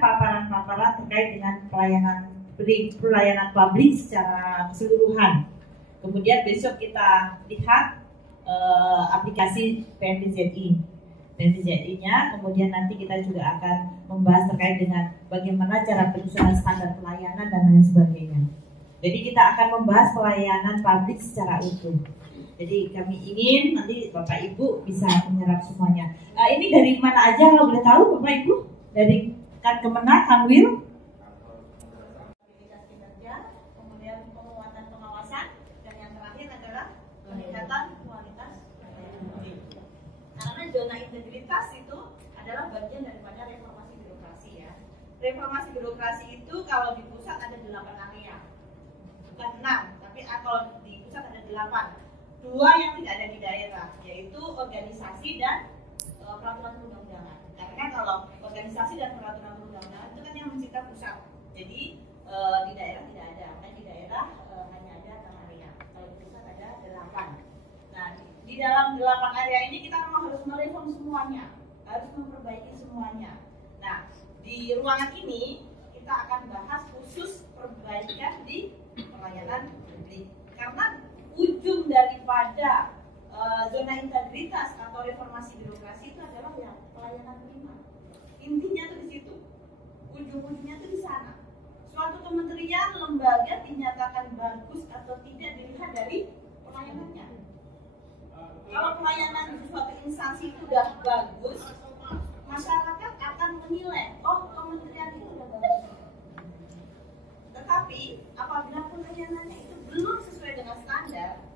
paparan-paparan terkait dengan pelayanan publik secara keseluruhan. Kemudian besok kita lihat aplikasi PNPZI-nya, kemudian nanti kita juga akan membahas terkait dengan bagaimana cara penyusunan standar pelayanan dan lain sebagainya. Jadi kita akan membahas pelayanan publik secara utuh. Jadi kami ingin nanti Bapak Ibu bisa menyerap semuanya. Ini dari mana aja kalau boleh tahu Bapak Ibu? Dari Kemenag, Kanwil, kemudian penguatan pengawasan, dan yang terakhir adalah peningkatan kualitas pelayanan. Karena zona integritas itu adalah bagian daripada reformasi birokrasi ya. Reformasi birokrasi itu kalau di pusat ada 8 area, bukan 6, tapi kalau di pusat ada 8. 2 yang tidak ada di daerah, yaitu organisasi dan peraturan perundang-undangan. Karena kalau organisasi dan peraturan perundang-undangan itu kan yang mencipta pusat, jadi di daerah tidak ada. Karena di daerah hanya ada 6 area, kalau di pusat ada 8. Nah, di dalam 8 area ini kita memang harus mereform semuanya, harus memperbaiki semuanya. Nah, di ruangan ini kita akan bahas khusus perbaikan di pelayanan publik. Karena ujung daripada zona integritas atau reformasi birokrasi itu adalah yang pelayanan prima. Intinya tuh di situ, ujung-ujungnya tuh di sana. Suatu kementerian, lembaga dinyatakan bagus atau tidak dilihat dari pelayanannya. Kalau pelayanan di suatu instansi itu sudah bagus, masyarakat akan menilai, oh kementerian itu sudah bagus. Tetapi apabila pelayanannya itu belum sesuai dengan standar,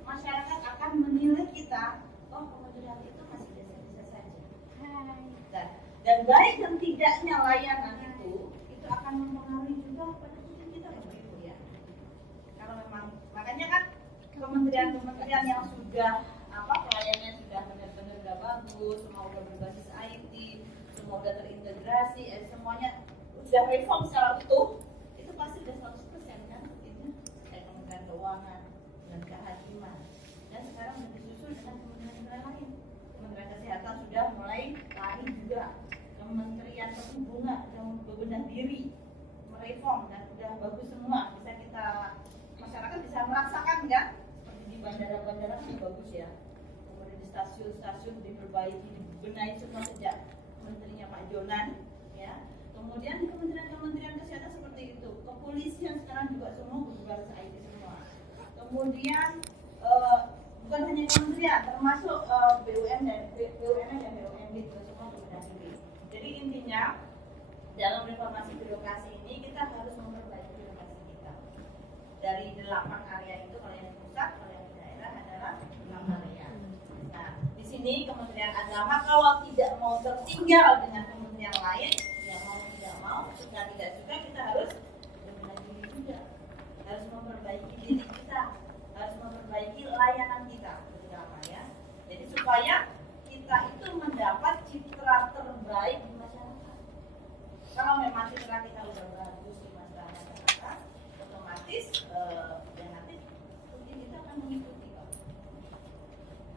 masyarakat akan menilai kita, oh kementerian itu masih biasa-biasa saja. Dan baik dan tidaknya layanan itu akan mempengaruhi juga pada tujuan kita begitu ya. Kalau memang makanya kan kementerian-kementerian yang sudah pelayanannya sudah benar-benar sudah bagus, semua sudah berbasis IT, semua sudah terintegrasi, semuanya sudah reform secara utuh, itu pasti sudah 100% kan? Itu kayak Kementerian Keuangan dan Kehakiman. Dan sekarang sudah disusul dengan kementerian lain. Kementerian Kesehatan sudah mulai lari juga. Kementerian Perhubungan sudah berbenah diri, mereform dan sudah bagus semua. Bisa kita masyarakat bisa merasakan kan? Seperti di bandara-bandara kan bagus ya. Kemudian di stasiun-stasiun diperbaiki, dibenahi semua sejak menterinya Pak Jonan, ya. Kemudian di kementerian-kementerian kesehatan seperti itu. Kepolisian sekarang juga semua berbasis IT semua. Kemudian bukan hanya kementerian, termasuk BUMN dan BUMD juga semua berbenah diri. Jadi intinya dalam reformasi birokrasi ini kita harus memperbaiki birokrasi kita. Dari 8 area itu, kalau yang di pusat, kalau yang di daerah adalah 6 area. Nah, di sini Kementerian Agama kalau tidak mau tertinggal dengan kementerian lain, ya mau tidak mau, suka tidak suka kita harus berbenah diri juga. Harus memperbaiki diri kita, harus memperbaiki layanan kita, terutama ya. Jadi supaya kita itu mendapat citra terbaik di masyarakat. Kalau memang citra kita udah bagus di masyarakat, otomatis ya nanti mungkin kita akan mengikuti Pak.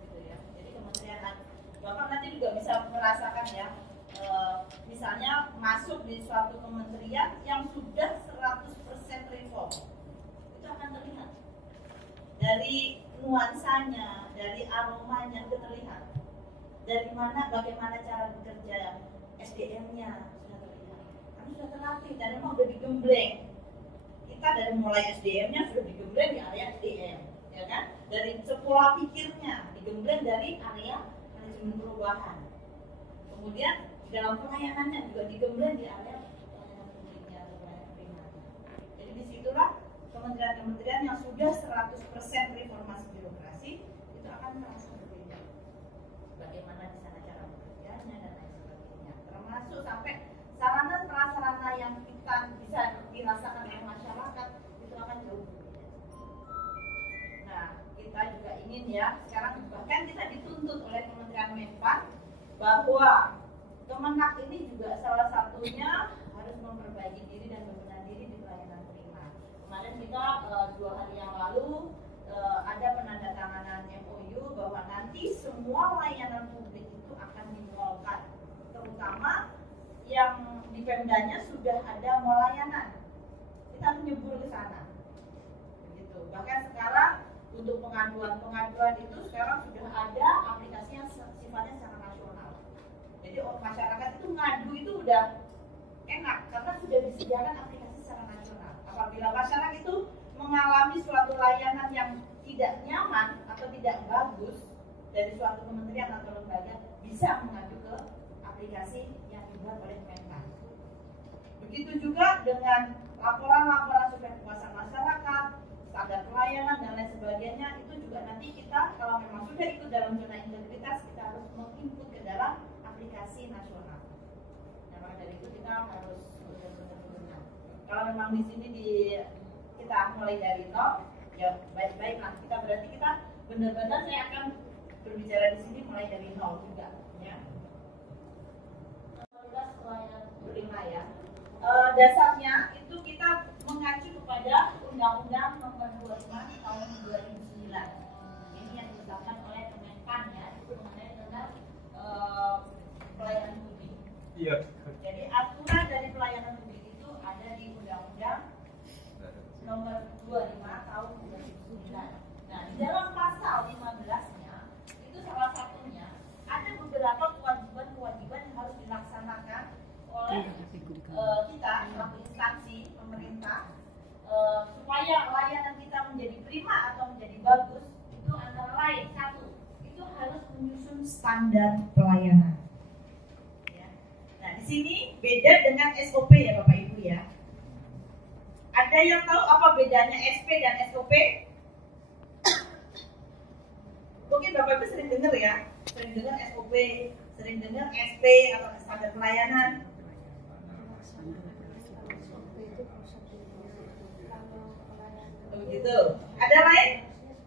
Gitu ya. Jadi kementerian Bapak nanti juga bisa merasakan ya, misalnya masuk di suatu kementerian yang sudah 100% reform, itu akan terlihat dari nuansanya, dari aromanya itu terlihat. Dari mana, bagaimana cara bekerja SDM-nya sudah terlihat. Kami sudah terlatih dan memang sudah digembleng. Kita dari mulai SDM-nya sudah digembleng di area SDM, ya kan? Dari pola pikirnya digembleng dari area manajemen perubahan. Kemudian di dalam pelayanannya juga digembleng di area pelayanan publiknya atau pelayanan primernya. Jadi disitulah kementerian-kementerian yang sudah 100% reformasi birokrasi itu akan terasa berbeda. Bagaimana di sana cara bekerjanya dan lain sebagainya. Termasuk sampai sarana-prasarana yang kita bisa dirasakan oleh masyarakat itu akan jauh berbeda. Nah, kita juga ingin ya, sekarang bahkan kita dituntut oleh Kementerian Menpan bahwa Kemenag ini juga salah satunya harus memperbaiki diri dan berbenah diri di pelayanan prima. Kemarin kita 2 hari yang lalu ada penandatanganan MOU bahwa nanti semua layanan publik itu akan dinolkan, terutama yang di Pemdanya sudah ada mall layanan. Kita menyebur ke sana. Begitu. Bahkan sekarang untuk pengaduan itu sekarang sudah ada aplikasi yang sifatnya secara nasional. Jadi masyarakat itu ngadu itu udah enak karena sudah disediakan aplikasi secara nasional. Apabila masyarakat itu mengalami suatu layanan yang tidak nyaman atau tidak bagus dari suatu kementerian atau lembaga, bisa mengadu ke aplikasi yang dibuat oleh Kemenpan. Begitu juga dengan laporan-laporan survei kepuasan masyarakat, standar pelayanan dan lain sebagainya, itu juga nanti kita kalau memang sudah ikut dalam zona integritas, kita harus menginput ke dalam aplikasi nasional. Nah, maka dari itu kita harus benar-benar. Kalau memang di sini kita mulai dari nol, ya baik-baiklah. Kita berarti kita benar-benar saya akan berbicara di sini mulai dari nol juga, ya. Kualitas pelayanan berwilayah. Dasarnya itu kita mengacu kepada Undang-Undang Nomor 25 Tahun 2009. Ini yang ditetapkan oleh Kemenpan, ya, itu mengenai tentang pelayanan publik. Iya. Jadi aturan dari pelayanan publik itu ada di Undang-Undang Nomor 25 Tahun 2009. Nah, di dalam pasal 15-nya itu salah satunya ada beberapa kewajiban yang harus dilaksanakan oleh kita selaku instansi pemerintah supaya layanan kita menjadi prima atau menjadi bagus. Itu antara lain, satu, itu harus menyusun standar pelayanan. Ya. Nah, di sini beda dengan SOP, ya Bapak Ibu, ya. Ada yang tahu apa bedanya SP dan SOP? Mungkin Bapak Ibu sering dengar, ya, sering dengar SOP, sering dengar SP atau standar pelayanan. Begitu. Ada lain?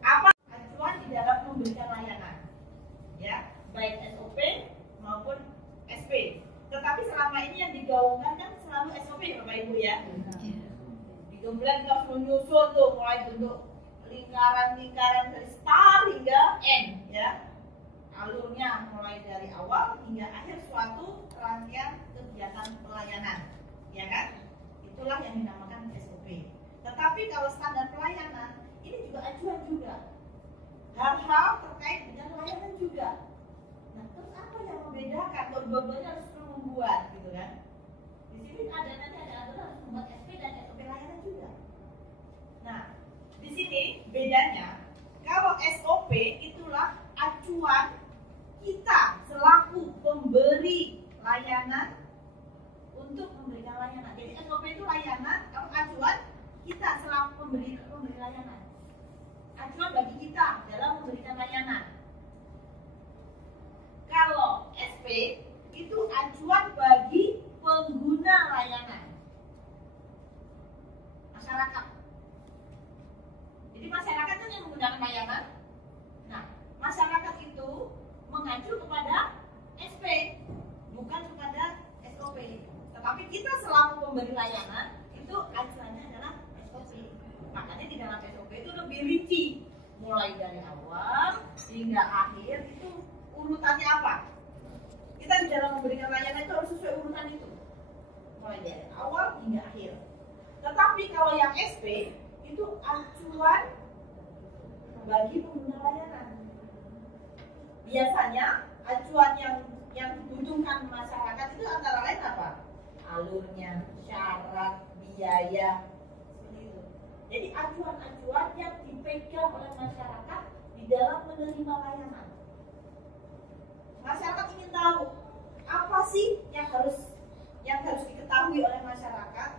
Apa acuan di dalam memberikan layanan? Ya, baik SOP maupun SP. Tetapi selama ini yang digaungkan kan selalu SOP, Bapak Ibu, ya. Kemudian kita harus menyusun tuh mulai bentuk lingkaran-lingkaran dari start hingga end, ya. Alurnya mulai dari awal hingga akhir suatu rangkaian kegiatan pelayanan, ya kan? Itulah yang dinamakan SOP. Tetapi kalau standar pelayanan ini juga acuan juga, hal-hal terkait dengan pelayanan juga. Nah, terus apa yang membedakan? Dua-duanya harus membuat, gitu kan? Di sini ada aturan harus membuat SP dan SOP layanan juga. Nah, di sini bedanya, kalau SOP itulah acuan kita selaku pemberi layanan untuk memberikan layanan. Jadi SOP itu layanan, kalau acuan kita selaku pemberi layanan. Acuan bagi kita dalam memberikan layanan. Kalau SP itu acuan bagi pengguna layanan, masyarakat. Jadi masyarakat itu yang menggunakan layanan. Nah, masyarakat itu mengacu kepada SP, bukan kepada SOP. Tetapi kita selaku pemberi layanan itu acuannya adalah SOP. Makanya di dalam SOP itu lebih rinci, mulai dari awal hingga akhir itu urutannya apa. Kita di dalam memberikan layanan itu harus sesuai urutan itu, mulai dari awal hingga akhir. Tetapi kalau yang SP itu acuan bagi pengguna layanan. Biasanya acuan yang dibutuhkan masyarakat itu antara lain apa? Alurnya, syarat, biaya, seperti itu. Jadi acuan-acuan yang dipegang oleh masyarakat di dalam menerima layanan. Masyarakat ingin tahu apa sih yang harus diketahui oleh masyarakat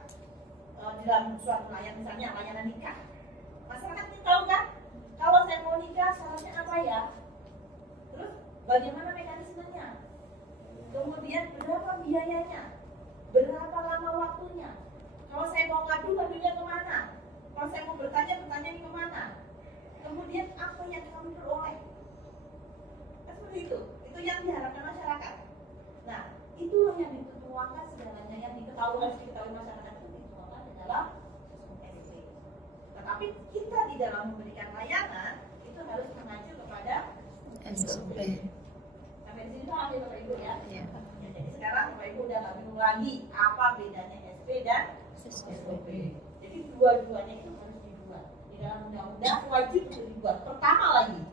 dalam suatu layanan, misalnya layanan nikah. Masyarakat ingin tahu kan, kalau saya mau nikah syaratnya apa ya? Terus bagaimana mekanismenya? Kemudian berapa biayanya? Berapa lama waktunya? Kalau saya mau ngadunya kemana? Kalau saya mau bertanya kemana? Kemudian apa yang kami peroleh? Seperti itu. Itu yang diharapkan masyarakat. Nah, itulah yang dituangkan segalanya, yang harus diketahui masyarakat itu dituangkan di dalam SP. Tetapi kita di dalam memberikan layanan itu harus mengacu kepada SOP. Sampai di sini Bapak Ibu, ya. Jadi sekarang Bapak Ibu udah nggak bingung sambung lagi apa bedanya SP dan SOP. Jadi dua-duanya itu harus dibuat. Di dalam undang-undang wajib untuk dibuat. Pertama lagi,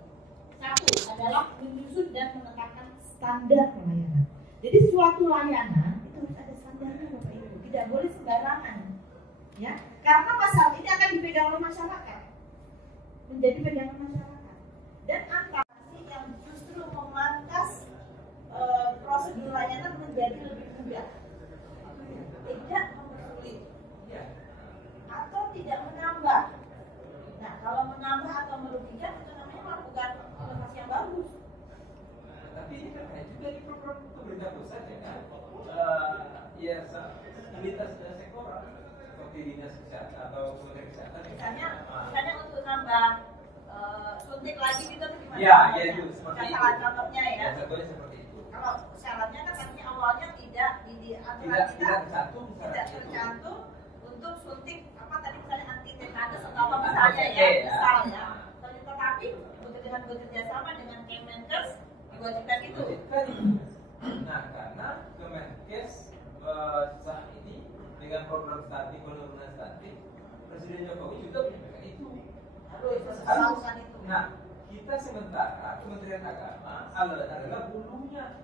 satu adalah menyusun dan menetapkan standar pelayanan. Jadi suatu layanan itu harus ada standarnya Bapak Ibu. Tidak boleh sembarangan. Ya, karena masalah ini akan dipegang oleh masyarakat. Menjadi pegangan masyarakat. Dan antara yang justru memangkas prosedur layanan menjadi lebih mudah, tidak mempersulit atau tidak menambah. Nah, kalau menambah atau merugikan itu namanya melakukan inovasi yang bagus. Tapi ini terkait juga di program pemerintah pusat ya kan, ya lintas sektoral seperti dinas kesehatan atau kementerian kesehatan. Misalnya untuk nambah suntik lagi gitu gimana? Ya itu seperti itu. Salah contohnya ya. Contohnya seperti itu. Kalau syaratnya kan katanya awalnya tidak tercantum untuk suntik apa tadi misalnya anti tetanus atau apa misalnya ya, misalnya. Tetapi bekerja sama dengan Kemenkes diwajibkan itu. Nah, karena Kemenkes saat ini dengan program stunting, penurunan stunting, Presiden Jokowi juga menyampaikan itu. Harus melakukan itu. Nah, kita sementara Kementerian Agama adalah bulunya.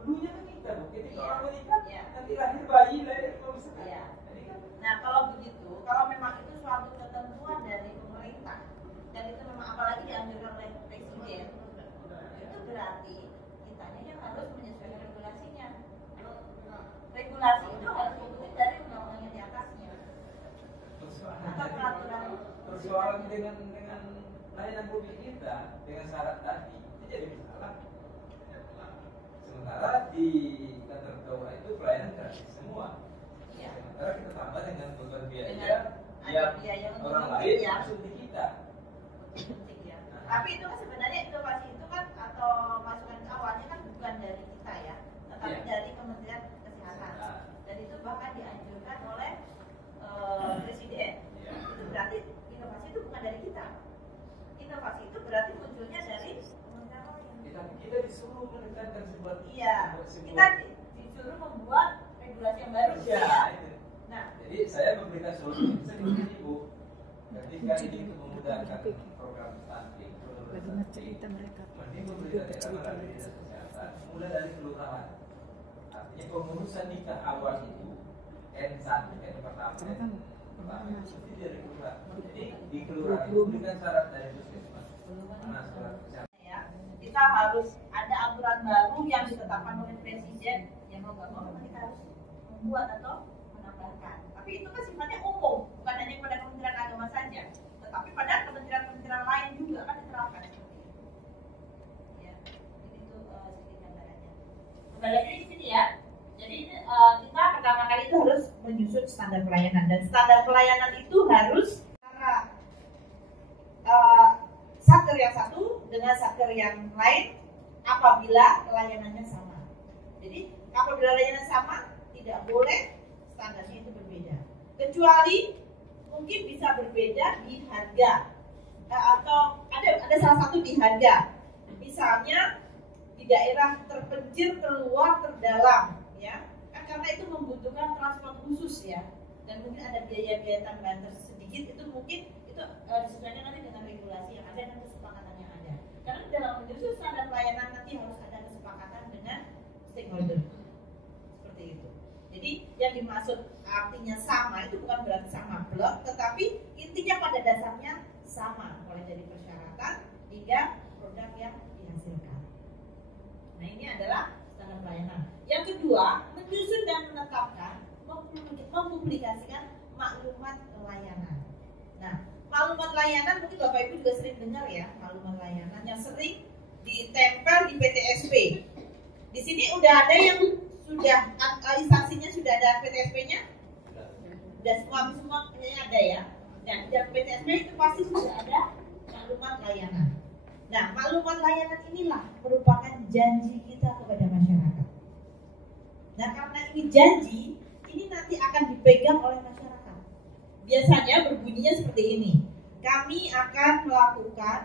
Bulunya kan kita, ketika orang menikah, nanti lahir bayi, lahir kalau misalnya. Nah, kalau begitu, kalau memang itu suatu ketentuan dari pemerintah, dan itu memang apalagi dianjurkan oleh Presiden, itu berarti kitanya yang harus menyesuaikan regulasinya. Regulasi itu harus diikuti dari undang-undang yang di atasnya. Atau peraturan. Persoalan dengan layanan publik kita dengan syarat tadi itu jadi masalah. Sementara di kantor dakwah itu pelayanan gratis semua. Sementara kita tambah dengan beban biaya yang orang lain masuk di kita. Tapi itu kan sebenarnya inovasi itu kan atau masukan awalnya kan bukan dari kita ya, tetapi dari Kementerian Kesehatan. Dan itu bahkan dianjurkan oleh Presiden. Itu berarti inovasi itu bukan dari kita. Inovasi itu berarti munculnya dari kementerian lain. Kita disuruh menekankan sebuah kita disuruh membuat regulasi yang baru. Nah, jadi saya memberikan solusi seperti ini Bu. Ketika ini untuk memudahkan program stunting, bagaimana cerita mereka? mending memberikan daerah dinas kesehatan mulai dari kelurahan. Artinya pengurusan nikah awal itu N1 yang pertama mesti dari kelurahan. Jadi di kelurahan itu berikan syarat dari puskesmas. Mana surat kesehatan? Ya, kita harus ada aturan baru yang ditetapkan oleh Presiden yang mau nggak mau kita harus membuat atau menambahkan. Tapi itu kan sifatnya umum, bukan hanya pada Kementerian Agama saja, tetapi pada kementerian-kementerian lain juga kan diterapkan seperti itu. Ya, ini tuh sedikit gambarannya. Kembali lagi di sini ya. Jadi kita pertama kali itu harus menyusun standar pelayanan, dan standar pelayanan itu harus antara satker yang satu dengan satker yang lain apabila layanannya sama. Jadi apabila layanan sama tidak boleh standarnya itu berbeda. Kecuali mungkin bisa berbeda di harga atau ada salah satu di harga. Misalnya di daerah terpencil, terluar, terdalam, ya, kan karena itu membutuhkan transport khusus ya, dan mungkin ada biaya-biaya tambahan sedikit, itu mungkin itu disesuaikan nanti dengan regulasi yang ada dan kesepakatan yang ada. Karena dalam menyusun standar pelayanan nanti harus ada kesepakatan dengan stakeholder, seperti itu. Jadi yang dimaksud artinya sama itu bukan berarti sama blok, tetapi intinya pada dasarnya sama, mulai dari persyaratan hingga produk yang dihasilkan. Nah, ini adalah standar pelayanan. Yang kedua, menyusun dan menetapkan, mempublikasikan maklumat layanan. Nah, maklumat layanan mungkin Bapak Ibu juga sering dengar ya, maklumat layanan yang sering ditempel di PTSP. Di sini udah ada yang sudah instansinya sudah ada PTSP-nya? Sudah semua kayaknya ada ya. Dan di PTSP itu pasti sudah ada maklumat layanan. Nah, maklumat layanan inilah merupakan janji kita kepada masyarakat. Nah, karena ini janji, ini nanti akan dipegang oleh masyarakat. Biasanya berbunyinya seperti ini. Kami akan melakukan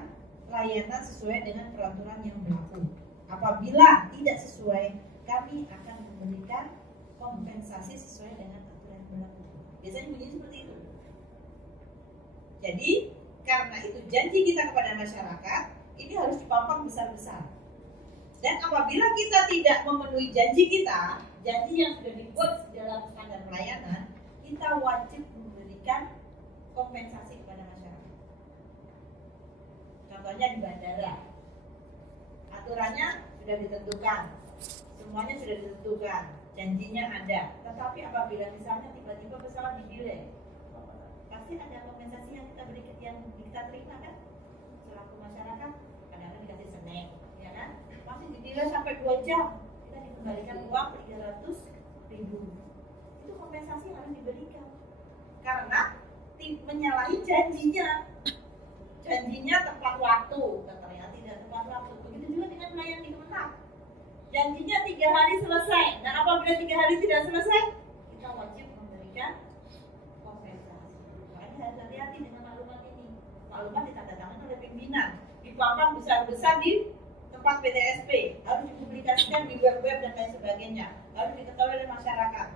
layanan sesuai dengan peraturan yang berlaku. Apabila tidak sesuai, kami akan memberikan kompensasi sesuai dengan aturan yang berlaku. Biasanya bunyinya seperti itu. Jadi karena itu janji kita kepada masyarakat ini harus dipampang besar-besar. Dan apabila kita tidak memenuhi janji kita, janji yang sudah dibuat dalam standar pelayanan, kita wajib memberikan kompensasi kepada masyarakat. Contohnya di bandara, aturannya sudah ditentukan, semuanya sudah ditentukan, janjinya ada. Tetapi apabila misalnya tiba-tiba pesawat di-delay, pasti ada kompensasi yang kita berikan, yang kita terima kan? Selaku masyarakat, kadang-kadang dikasih snack, ya kan? Pasti di-delay sampai 2 jam, kita dikembalikan uang 300.000. Itu kompensasi yang harus diberikan. Karena menyalahi janjinya. Janjinya tepat waktu, ternyata tidak tepat waktu. Begitu juga dengan pelayan di Kemenang. Janjinya 3 hari selesai. Dan apabila 3 hari tidak selesai, kita wajib memberikan kompensasi. Makanya harus hati-hati dengan maklumat ini. Maklumat ditandatangani oleh pimpinan, dipampang besar-besar di tempat PTSP, harus dipublikasikan di web-web dan lain sebagainya, harus diketahui oleh masyarakat.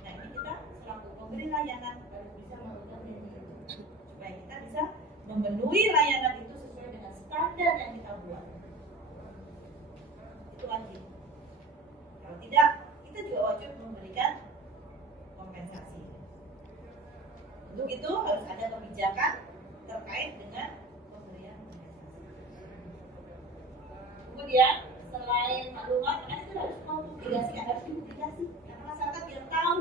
Nah ini kita selaku pemberi layanan harus bisa melakukan ini supaya kita bisa memenuhi layanan itu sesuai dengan standar yang kita buat. Itu wajib. Kalau tidak, kita juga wajib memberikan kompensasi. Untuk itu harus ada kebijakan terkait dengan pemberian kompensasi. Kemudian selain maklumat, kan itu harus mempublikasikan, harus dipublikasi karena masyarakat biar tahu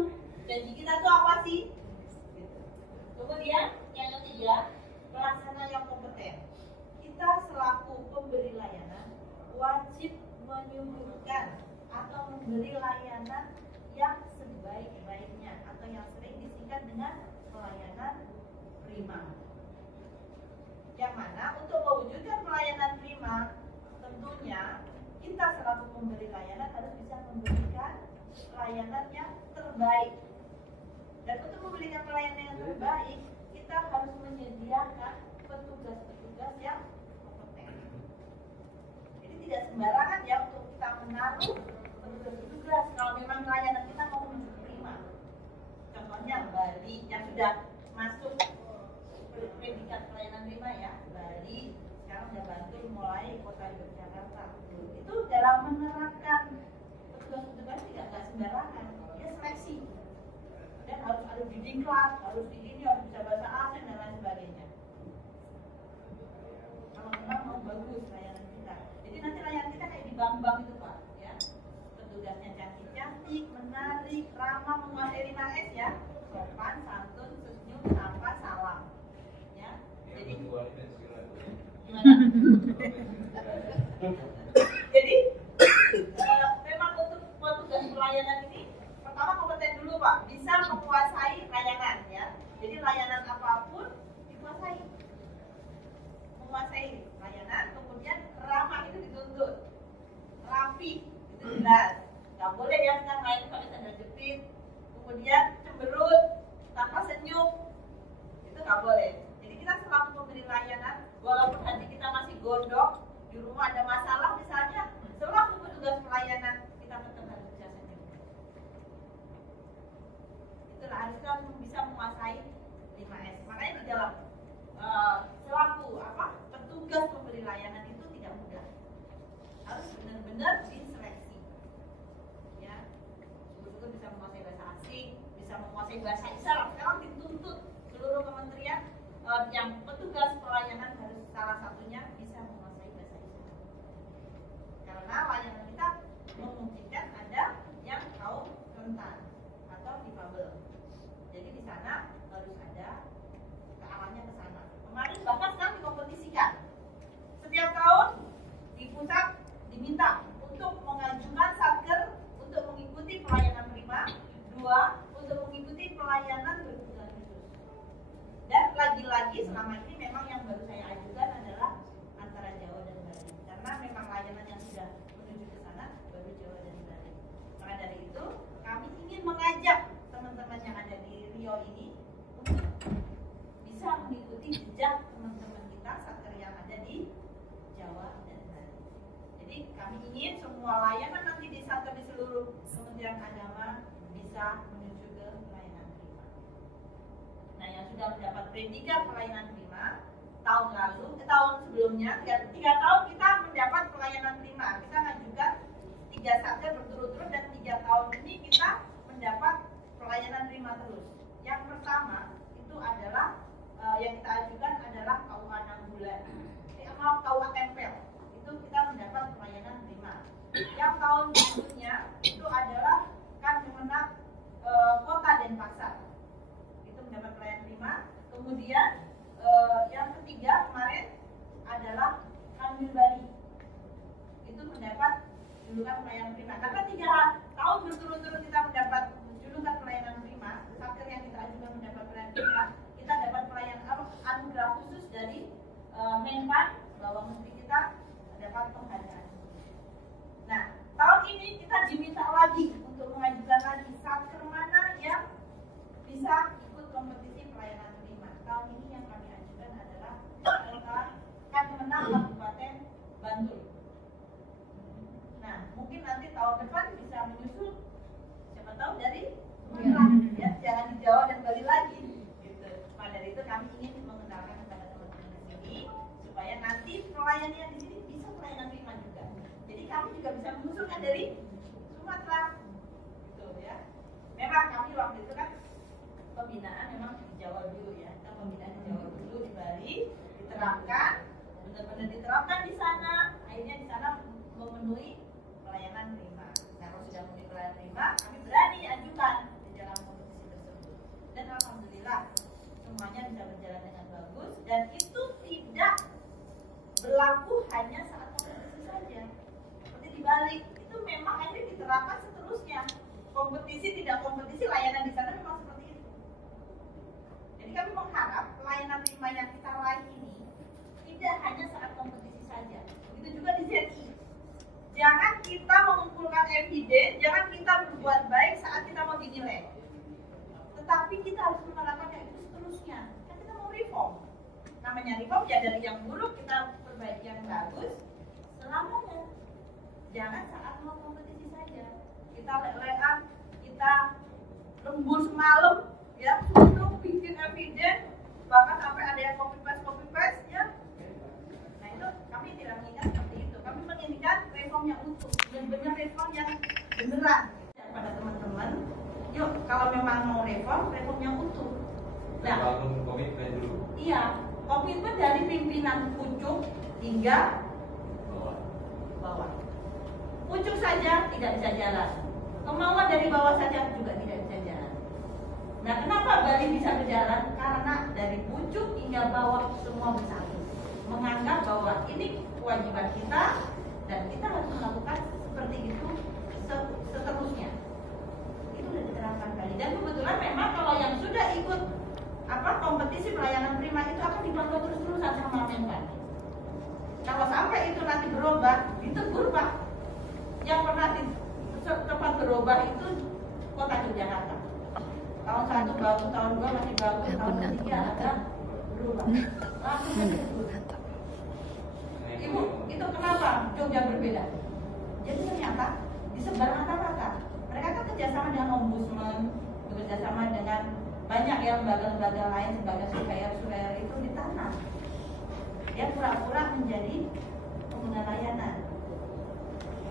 janji kita itu apa sih. Kemudian yang ketiga, pelaksana yang kompeten. Kita selaku pemberi layanan wajib menyuguhkan atau memberi layanan yang sebaik-baiknya atau yang sering disingkat dengan pelayanan prima. Yang mana untuk mewujudkan pelayanan prima, tentunya kita selaku pemberi layanan harus bisa memberikan layanan yang terbaik. Dan untuk memberikan pelayanan yang terbaik, kita harus menyediakan petugas-petugas yang kompeten. Jadi tidak sembarangan ya untuk kita menaruh petugas-petugas kalau memang layanan kita mau menuju prima. Contohnya Bali yang sudah masuk predikat pelayanan prima ya, Bali sekarang sudah bantu mulai kota Yogyakarta. Itu dalam menerapkan petugas-petugas tidak sembarangan, dia seleksi. Dan harus ada di diklat, harus di ini, harus bisa bahasa asing dan lain sebagainya. Kalau memang mau bagus layanan kita, jadi nanti layanan kita kayak di bank-bank itu Pak, ya. Petugasnya cantik-cantik, menarik, ramah, menguasai 5S ya, sopan, santun, senyum, sapa, salam, ya. Jadi gimana? Jadi memang untuk petugas pelayanan ini pertama kompeten dulu Pak, bisa menguasai layanan ya. Jadi layanan apapun dikuasai. Menguasai layanan, kemudian ramah itu dituntut. Rapi itu jelas. Gak boleh ya kita main pakai sandal jepit, kemudian cemberut, tanpa senyum. Itu gak boleh. Jadi kita selalu memberi layanan, walaupun hati kita masih gondok, di rumah ada masalah misalnya, selalu petugas pelayanan kita tetap harus bisa senyum. Itulah harus kita bisa menguasai 5S. Makanya di dalam selaku petugas pemberi layanan itu tidak mudah. Harus benar-benar diseleksi. Ya, syukur-syukur bisa menguasai bahasa asing, bisa menguasai bahasa isyarat. Sekarang dituntut seluruh kementerian yang petugas pelayanan harus salah satunya bisa menguasai bahasa isyarat. Karena layanan kita memungkinkan ada yang kaum rentan atau difabel. Jadi di sana harus ada kearahnya ke sana. Kemarin bahkan sekarang dikompetisikan. Setiap tahun di pusat diminta untuk mengajukan satker untuk mengikuti pelayanan prima, 2 untuk mengikuti pelayanan berkebutuhan khusus. Dan lagi-lagi selama ini memang yang baru saya ajukan adalah antara Jawa dan Bali. Karena memang layanan yang sudah menuju ke sana baru Jawa dan Bali. Maka dari itu kami ingin mengajak teman-teman yang ada di Riau ini untuk bisa mengikuti jejak teman-teman kita satker yang ada di Jawa dan Bali. Jadi kami ingin semua layanan nanti di satker di seluruh Kementerian Agama bisa menuju ke pelayanan prima. Nah, yang sudah mendapat predikat pelayanan prima tahun lalu, tahun sebelumnya, 3 tahun kita mendapat pelayanan prima. Kita ngajukan 3 satker berturut-turut dan 3 tahun ini kita mendapat pelayanan prima terus. Yang pertama itu adalah yang kita ajukan adalah KUA 6 bulan. KUA tempel itu kita mendapat pelayanan prima. Yang tahun berikutnya itu adalah kan Kemenang Kota Denpasar itu mendapat pelayanan prima. Kemudian yang ketiga kemarin adalah Kanwil Bali itu mendapat julukan pelayanan prima. Karena 3 tahun berturut-turut kita mendapat julukan pelayanan prima, satker yang kita ajukan mendapat pelayanan prima, kita dapat pelayanan anugerah khusus dari Menpan, bahwa menteri kita dapat penghargaan. Nah, tahun ini kita diminta lagi untuk mengajukan lagi satker mana yang bisa ikut kompetisi pelayanan prima. Tahun ini yang kami ajukan adalah Kemenang Kabupaten Bantul. Nah, mungkin nanti tahun depan bisa menyusul, siapa tahu dari Sumatera, ya, jangan di Jawa dan Bali lagi. Gitu. Maka dari itu kami ingin mengenalkan kepada teman-teman di sini supaya nanti pelayanannya di sini bisa pelayanan prima juga. Jadi kami juga bisa mengusulkan dari Sumatera, gitu ya. Memang kami waktu itu kan pembinaan memang di Jawa dulu ya, kita pembinaan di Jawa dulu, di Bali diterapkan, benar-benar diterapkan di sana, akhirnya di sana memenuhi pelayanan prima. Nah, kalau sudah memenuhi pelayanan prima, kami berani ajukan di dalam kompetisi tersebut. Dan alhamdulillah semuanya bisa berjalan dengan bagus dan itu tidak berlaku hanya saat kompetisi saja. Seperti di Bali, itu memang akhirnya diterapkan seterusnya. Kompetisi tidak kompetisi, layanan di sana memang seperti itu. Jadi kami mengharap pelayanan prima yang kita raih ini tidak hanya saat kompetisi saja. Begitu juga di ZI. Jangan kita mengumpulkan evidence, jangan kita berbuat baik saat kita mau dinilai. Tetapi kita harus menerapkannya itu seterusnya. Kan kita mau reform. Namanya reform ya, dari yang buruk kita perbaiki yang bagus selamanya. Jangan saat mau kompetisi saja. Kita lelehan, kita lembur semalam, ya, untuk bikin evidence, bahkan sampai ada yang copy paste, ya. Nah itu kami tidak menginginkan seperti itu. Kami menginginkan reform yang utuh, benar-benar reform yang beneran. Pada teman-teman, yuk kalau memang mau reform yang utuh. Nah, komitmen dulu. Iya, komitmen dari pimpinan pucuk hingga bawah. Pucuk saja tidak bisa jalan. Kemauan dari bawah saja juga tidak bisa jalan. Nah, kenapa Bali bisa berjalan? Karena dari pucuk hingga bawah semua bersatu, menganggap bahwa ini kewajiban kita dan kita harus melakukan seperti itu seterusnya. Itu sudah diterapkan Bali. Dan kebetulan memang kalau yang sudah ikut kompetisi pelayanan prima itu akan dipantau terus-terusan sama Menpan. Kalau sampai itu nanti berubah, ditegur Pak. Yang pernah tempat berubah itu Kota Yogyakarta. Tahun 1 bagus, tahun 2 masih bagus, tahun 3 ada berubah. Langsung ditegur. Ibu, itu kenapa Jogja berbeda? Jadi ternyata disebar rata-rata. Mereka kan kerjasama dengan ombudsman, bekerjasama dengan banyak ya lembaga-lembaga lain sebagai surveyor itu ditanam. Dia pura-pura menjadi pengguna layanan.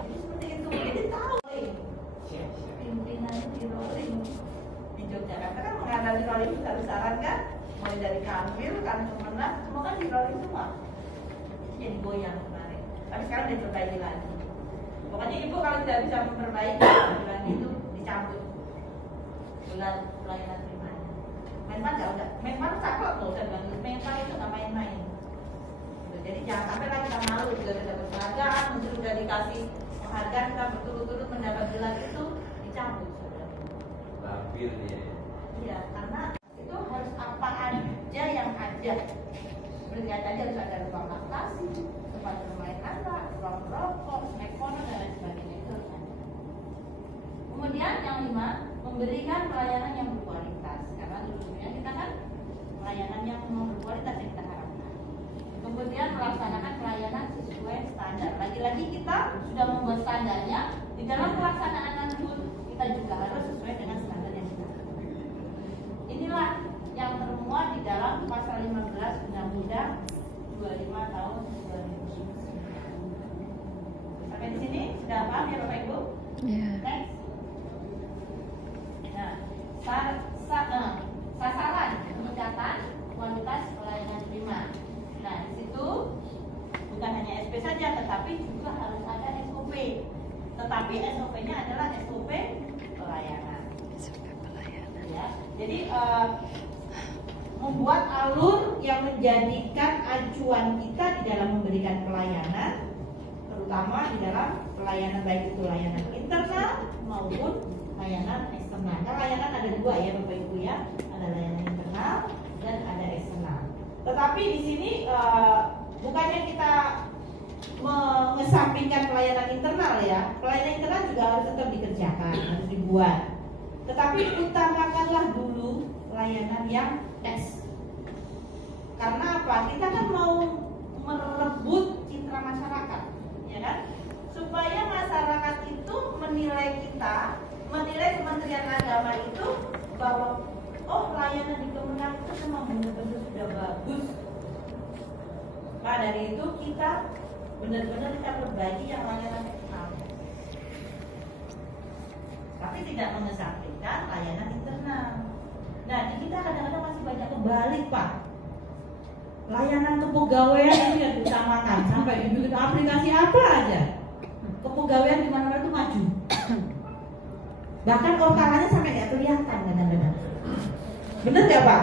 Jadi seperti itu. Jadi tahu pimpinan di rolling di Yogyakarta kan mengadali rolling besar-besaran kan, mulai dari Kanwil, Kemenang, semua kan di rolling semua. Jadi goyang kemarin. Tapi sekarang diperbaiki lagi. Pokoknya ibu kalau tidak bisa memperbaiki bulan itu dicabut. Bulan pelayanan primanya. Menpan nggak udah. Menpan cakep loh saya bilang. Menpan itu nggak main-main. Jadi jangan sampai lagi kita malu juga kita dapat penghargaan, menteri sudah dikasih penghargaan, kita berturut-turut mendapat gelar itu dicabut. Lampir ya. Iya, karena itu harus apa aja yang ada. Berkait aja harus ada ruang laktasi, tempat bermain anak, ruang rokok, snack corner dan lain sebagainya itu harus ada. Kemudian yang 5, memberikan pelayanan yang berkualitas. Karena dulunya kita kan pelayanan yang berkualitas yang kita harapkan. Kemudian melaksanakan pelayanan sesuai standar. Lagi-lagi kita sudah membuat standarnya. Di dalam pelaksanaan pun kita juga harus sesuai dengan standar. sasaran peningkatan kualitas pelayanan prima. Nah, di situ bukan hanya SP saja, tetapi juga harus ada SOP. Tetapi SOP-nya adalah SOP pelayanan. Ya, jadi membuat alur yang menjadikan acuan kita di dalam memberikan pelayanan, terutama di dalam pelayanan baik itu layanan internal maupun layanan eksternal. Nah, layanan ada dua ya Bapak Ibu ya, ada layanan internal dan ada eksternal. Tetapi di sini bukannya kita mengesampingkan pelayanan internal ya, pelayanan internal juga harus tetap dikerjakan, harus dibuat. Tetapi utamakanlah dulu layanan yang S. Karena apa? Kita kan mau merebut citra masyarakat, ya kan? Supaya masyarakat itu menilai kita, menilai Kementerian Agama itu bahwa oh layanan di Kemenang itu memang benar-benar sudah bagus. Nah dari itu kita benar-benar kita perbaiki yang layanan eksternal. Tapi tidak mengesampingkan layanan internal. Nah di kita kadang-kadang masih banyak kebalik Pak. Layanan kepegawaian itu yang diutamakan sampai dibikin aplikasi apa aja. Kepegawaian di mana-mana itu maju. Bahkan ortalanya sampai nggak kelihatan kadang-kadang. Bener nggak Pak?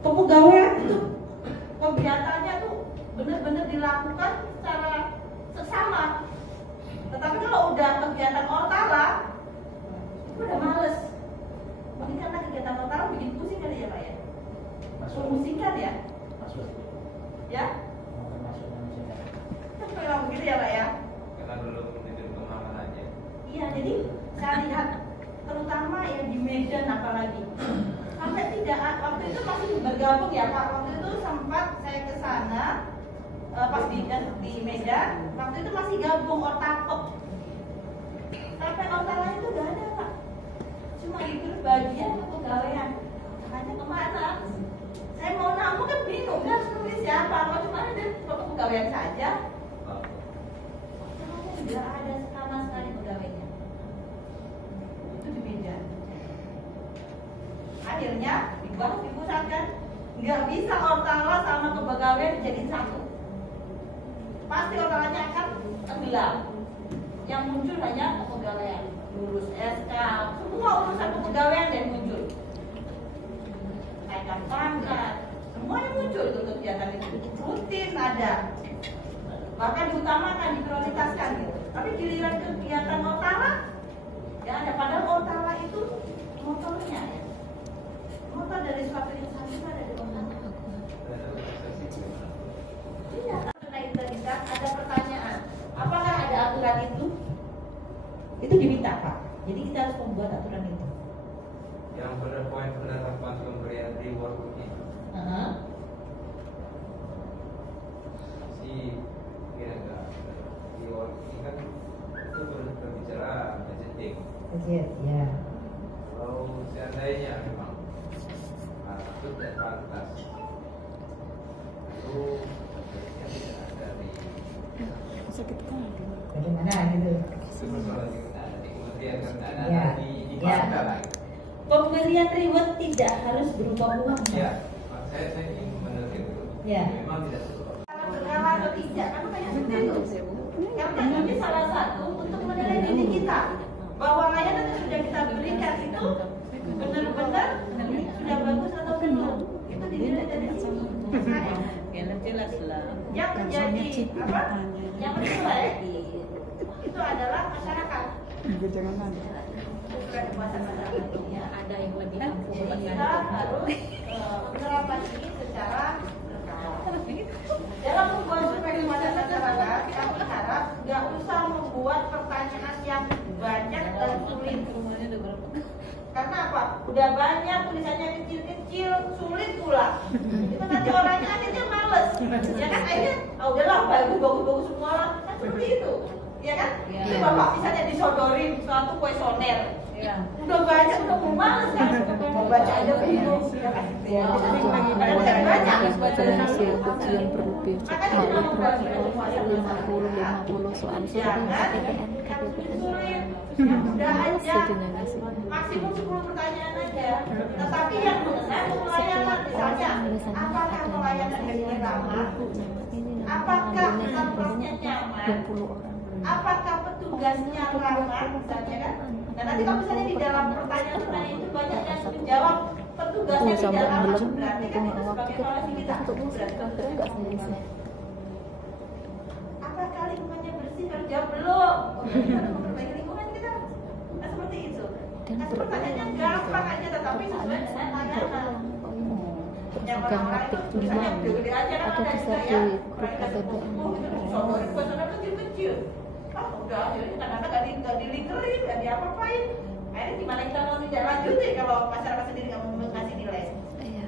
Kepegawaian itu kegiatannya tuh benar-benar dilakukan secara seksama. Tetapi kalau udah kegiatan ortala, itu udah males. Mungkin karena kegiatan ortala bikin pusing kali ya Pak ya? Memusingkan ya? Ya? Memang begitu ya Pak ya? Karena belum tidur kemana aja. Iya, jadi saya lihat terutama yang di Medan apalagi sampai tidak, waktu itu masih bergabung ya Pak. Waktu itu sempat saya ke sana pas di Medan, waktu itu masih gabung ortapep. Sampai ortalanya itu gak ada Pak. Cuma itu bagian kepegawaian. Hanya kemana? Saya mau namu kan bingung, kan nulis siapa? Kalau cuma ada kepegawaian saja. Tidak ada sama sekali pegawainya. Itu di Medan. Akhirnya dibahas di pusat kan, nggak bisa ortala sama kepegawaian dijadiin satu. Pasti ortalanya akan tenggelam. Yang muncul hanya kepegawaian, lulus SK, semua urusan kepegawaian dan muncul. Naikkan pangkat, semuanya muncul itu kegiatan itu. Rutin ada. Bahkan diutamakan, diprioritaskan gitu. Tapi giliran kegiatan ortala, ya ada, padahal ortala itu motornya ya. Motor dari suatu instansi ada di ortala. Iya, karena integritas ada pertanyaan. Apakah ada aturan itu? Itu diminta Pak. Jadi kita harus membuat aturan itu. Yang pada poin penetapan pemberian reward ini. Si kira-kira reward ini kan itu berbicara budgeting. Budget, ya. Kalau seandainya memang patut dan pantas itu sebenarnya tidak ada di Sakit kan? Bagaimana gitu? persoalan yang ada di kementerian karena Ya. di Ya. partai lah. Pemberian reward tidak harus berupa uang. Ya, saya ingin meneliti itu. Ya. Memang tidak perlu. Berkala atau tidak, kan banyak seperti itu. Yang ini salah satu untuk menilai diri kita bahwa layanan yang sudah kita berikan itu benar-benar sudah bagus atau belum. Itu dinilai dari sini. Jelas lah. Yang menjadi apa? Yang menilai itu adalah masyarakat. Jangan ada. Bukan kekuasaan masyarakat. Ya. Ada yang lebih Jadi kita harus menerapkan ini secara berkala. Dalam membuat survei kepada masyarakat, kami harap nggak usah membuat pertanyaan yang banyak dan sulit. Karena apa? Udah banyak tulisannya kecil-kecil, sulit pula. Itu nanti orangnya akhirnya males. Ya kan? Akhirnya, udahlah bagus semua lah. Kan seperti itu. Ya kan? Itu Bapak misalnya disodorin suatu kuesioner. Udah banyak, udah mau males kan? baca aja bingung. Padahal nggak banyak. hasil ujian berlebih cepat 50 soal sudah KPPN Udah aja. sedihnya sih Maksimum 10 pertanyaan aja. Tetapi yang mengenai pelayanan misalnya, apakah pelayanan ini ramah? Apakah kampusnya nyaman? 20 orang Apakah petugasnya ramah? Misalnya kan. Nah nanti kalau misalnya di dalam pertanyaan itu banyak yang menjawab petugasnya sampai tidak ramah, belum berarti kan itu waktu sebagai evaluasi kita. untuk musik Berarti kan nggak sendiri sih apakah lingkungannya bersih? Kalau jawab belum. Kita memperbaiki lingkungan kita. Nah seperti itu. Nah pertanyaannya gampang aja, tetapi sesuai dengan layanan. Yang orang-orang itu tulisannya gede-gede aja kan ada juga ya. Orang yang kasih buku itu disodorin buatannya kecil-kecil. Ah udah, jadi kadang-kadang nggak dilingerin, nggak diapa-apain. Akhirnya gimana kita mau tidak lanjutin kalau masyarakat sendiri nggak mau ngasih nilai? iya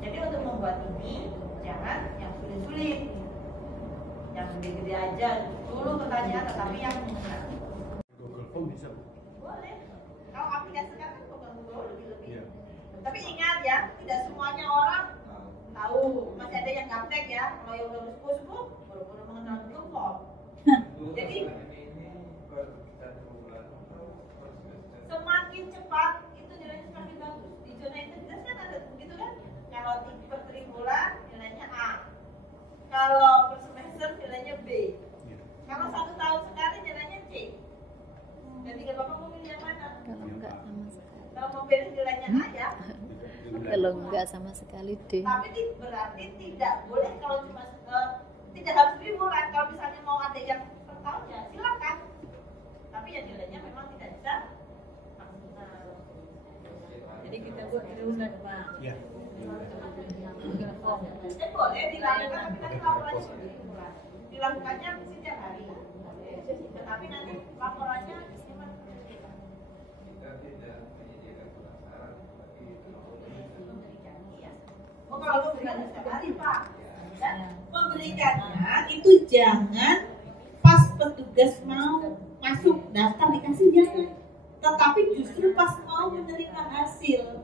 Jadi untuk membuat ini jangan yang sulit-sulit, yang gede-gede aja dulu pertanyaan, tetapi yang benar. Google Form bisa, Bu? Boleh. Kalau aplikasi sekarang Google lebih. Iya. Tapi ingat ya, tidak semuanya orang tahu. Masih ada yang gaptek ya. Kalau yang udah sepuh-sepuh, baru mengenal Google Form. Jadi semakin cepat itu nilainya semakin bagus. Di zona integritas kan ada begitu kan? Kalau per tribulan nilainya A. Kalau per semester nilainya B. Kalau 1 tahun sekali nilainya C. Jadi kalau Bapak mau pilih yang mana? kalau enggak sama sekali Kalau mau pilih nilainya A ya. kalau enggak sama sekali deh Tapi berarti tidak boleh kalau cuma tidak harus tribulan. Kalau misalnya mau ada yang per tahun ya silakan. Tapi ya nilainya memang tidak bisa maksimal. jadi kita buat triwulan Pak Iya. Boleh dilakukan, tapi nanti laporannya triwulan. Dilakukannya setiap hari. Tetapi nanti laporannya memang Kita tidak menyediakan pemasaran, tapi memberikan. Iya. Oh kalau memberikan setiap hari Pak. Dan memberikannya itu jangan pas petugas mau masuk daftar dikasih jangan, tetapi justru pas mau menerima hasil,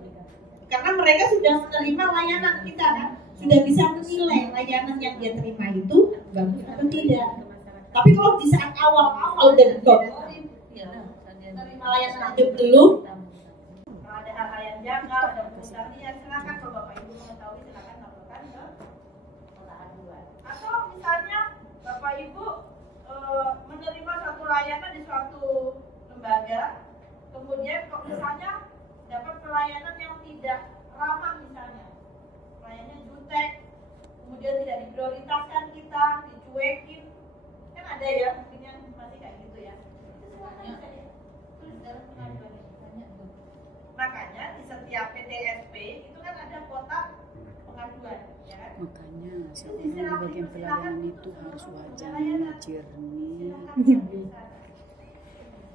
karena mereka sudah menerima layanan kita kan, sudah bisa menilai layanan yang dia terima itu bagus atau tidak. Tapi kalau di saat awal-awal udah didodorin, menerima layanan aja belum, kalau ada hal-hal yang janggal, ada perusahaan lihat, silakan kalau Bapak Ibu mengetahui silakan laporkan ke kota aduan. Atau misalnya Bapak Ibu menerima satu layanan di suatu lembaga, kemudian kok misalnya dapat pelayanan yang tidak ramah, misalnya pelayanannya jutek, kemudian tidak diprioritaskan kita, dicuekin, kan ada ya mungkin yang masih kayak gitu ya. Itu silakan bisa ya tulis dalam pengaduan. Makanya di setiap PTSP itu kan ada kotak pengaduan, ya kan? Makanya sebenarnya di bagian pelayanan itu harus wajahnya jernih.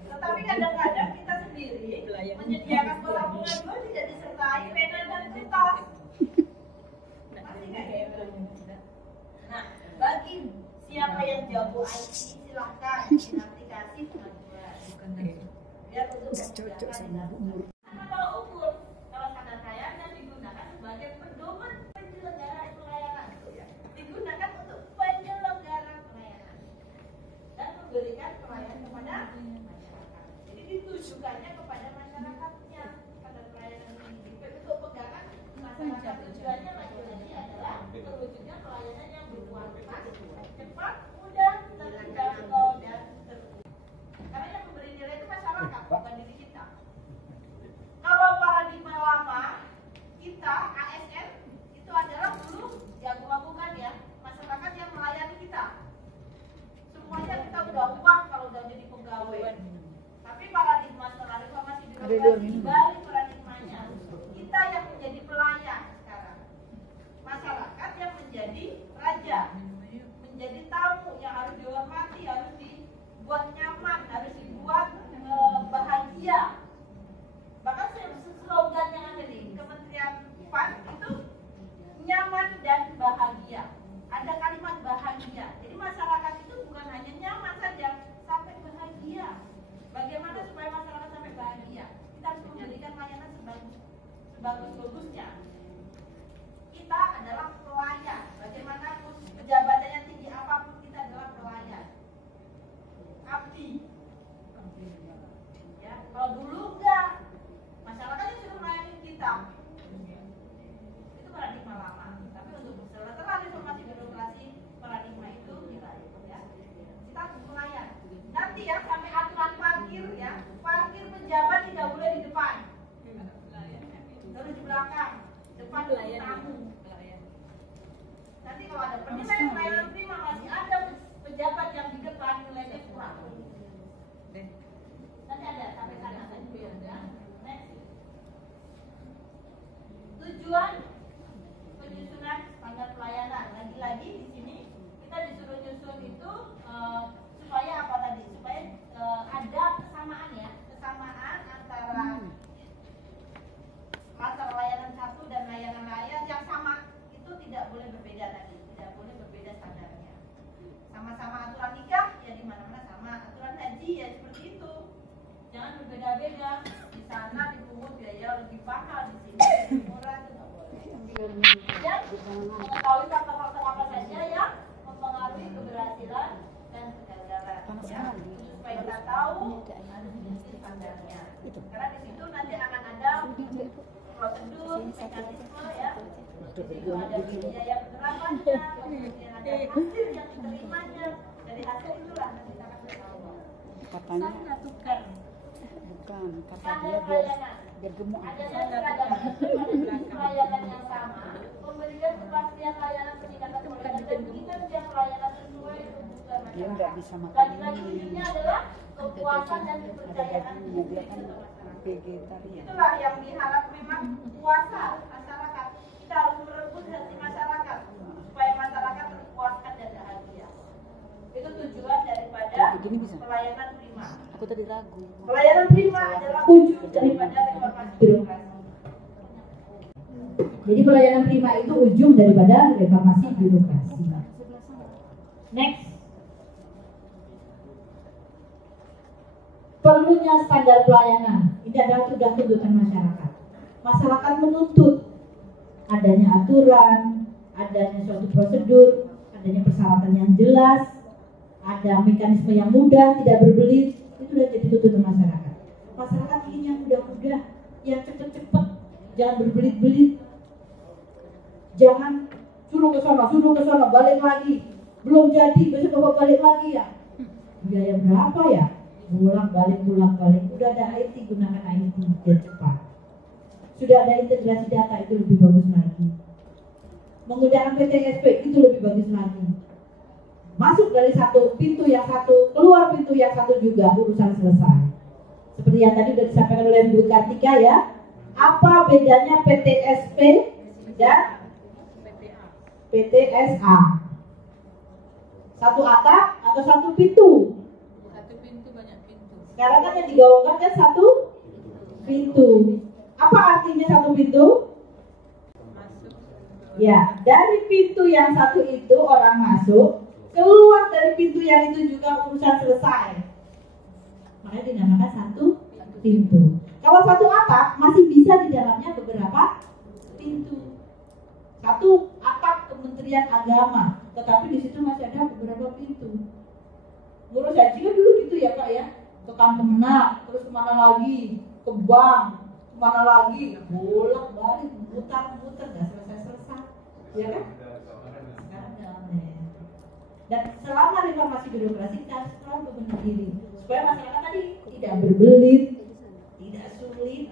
Tetapi kadang-kadang kita sendiri menyediakan kotak pengaduan tidak disertai pena dan kertas. Masih nggak ya? Nah, bagi siapa yang jago IT silahkan bikin aplikasi pengaduan. Biar untuk Cocok sama umur. kalau ukur, kalau standar layanan digunakan sebagai pedoman penyelenggaraan pelayanan, digunakan untuk penyelenggaraan pelayanan dan memberikan pelayanan kepada masyarakat. Jadi ditujukannya kepada masyarakatnya standar pelayanan ini. Untuk pegangan masyarakat tujuannya lagi-lagi adalah terwujudnya pelayanan yang berkualitas, cepat, mudah, terjangkau dan terukur. Karena yang memberi nilai itu masyarakat, bukan diri kita. Kalau paradigma lama kita ASN itu adalah dulu yang melakukan ya masyarakat yang melayani kita. Semuanya kita udah uang kalau udah jadi pegawai. Tapi paradigma setelah reformasi birokrasi balik paradigmanya. Kita yang menjadi pelayan sekarang. Masyarakat yang menjadi raja, menjadi tamu yang harus dihormati, harus dibuat nyaman, harus dibuat bahagia. Bahkan slogan yang ada di Kementerian PAN itu nyaman dan bahagia. Ada kalimat bahagia. Jadi masyarakat itu bukan hanya nyaman saja, sampai bahagia. Bagaimana supaya masyarakat sampai bahagia? Kita harus memberikan layanan sebagus sebagus-bagusnya. Kita adalah pelayan. Bagaimanapun pejabatannya tinggi apapun, kita adalah pelayan. Abdi. Ya, kalau dulu enggak, masyarakat yang sudah melayani kita. Itu paradigma lama. Tapi untuk setelah reformasi birokrasi, paradigma itu diraih. Ya. Kita pelayan. Nanti ya sampai aturan parkir ya, parkir pejabat tidak boleh di depan, harus di belakang, depan tamu. Nanti kalau ada penilaian pelayanan prima masih ada pejabat yang di depan nilainya kurang. Nanti ada sampai sana tadi ya. Next. Tujuan penyusunan standar pelayanan. Lagi-lagi di sini kita disuruh nyusun itu supaya apa tadi? Supaya ada kesamaan ya, kesamaan antara layanan satu dan layanan lain yang sama itu tidak boleh berbeda tadi, tidak boleh berbeda standarnya. Sama-sama aturan nikah ya di mana-mana sama, aturan haji ya seperti itu. Jangan berbeda-beda. Di sana dipungut biaya lebih mahal, di sini lebih murah, itu nggak boleh. Dan mengetahui faktor-faktor apa saja yang mempengaruhi keberhasilan dan kegagalan. Ya, supaya kita tahu harus diisi standarnya. Karena di situ nanti akan ada prosedur, mekanisme ya. Itu ada biaya penerapannya, kemudian ada hasil yang diterimanya. Dari hasil itulah nanti kita akan tahu. Katanya Tukar. bukan, kata dia biar gemuk. Ada pelayanan yang sama, memberikan kepastian layanan peningkatan kualitas dan kinerja pelayanan sesuai kebutuhan Dia nggak masyarakat. bisa makan Lagi-lagi ini. intinya adalah kepuasan dan kepercayaan Dia publik kan kepada masyarakat. vegetarian. Itulah yang diharap memang puasa masyarakat. Kita harus merebut hati masyarakat supaya masyarakat terpuaskan dan bahagia. Itu tujuan daripada Begini bisa? pelayanan prima. Aku tadi ragu. Pelayanan prima adalah ujung daripada reformasi birokrasi. Jadi pelayanan prima itu ujung daripada reformasi birokrasi. Next. Perlunya standar pelayanan. Ini adalah sudah tuntutan masyarakat. Masyarakat menuntut adanya aturan, adanya suatu prosedur, adanya persyaratan yang jelas, ada mekanisme yang mudah, tidak berbelit. Itu sudah jadi tuntutan masyarakat. Masyarakat ingin yang mudah-mudah, yang cepat-cepat, jangan berbelit-belit. Jangan suruh ke sana, balik lagi. Belum jadi, besok bapak balik lagi ya. Biaya berapa ya? Pulang balik. Udah ada IT, gunakan IT biar cepat. Sudah ada integrasi data, itu lebih bagus lagi. Menggunakan PTSP itu lebih bagus lagi. Masuk dari satu pintu yang satu, keluar pintu yang satu juga, urusan selesai. Seperti yang tadi sudah disampaikan oleh Bu Kartika ya. Apa bedanya PTSP dan PTSA? Satu atap atau satu pintu? Satu pintu banyak pintu. Sekarang kan yang digaungkan kan satu pintu. Apa artinya satu pintu? Ya, dari pintu yang satu itu orang masuk, keluar dari pintu yang itu juga urusan selesai. Makanya dinamakan satu pintu. Kalau satu atap masih bisa di dalamnya beberapa pintu. Satu atap Kementerian Agama, tetapi di situ masih ada beberapa pintu. Ngurus haji kan dulu gitu ya Pak ya, ke Kemenak, terus kemana lagi, ke bank, kemana lagi, bolak-balik, mutar-mutar, nggak selesai-selesai, ya kan? Sekarang damai. Dan selama reformasi birokrasi kita harus selalu membenahi diri supaya masyarakat tadi tidak berbelit, tidak sulit,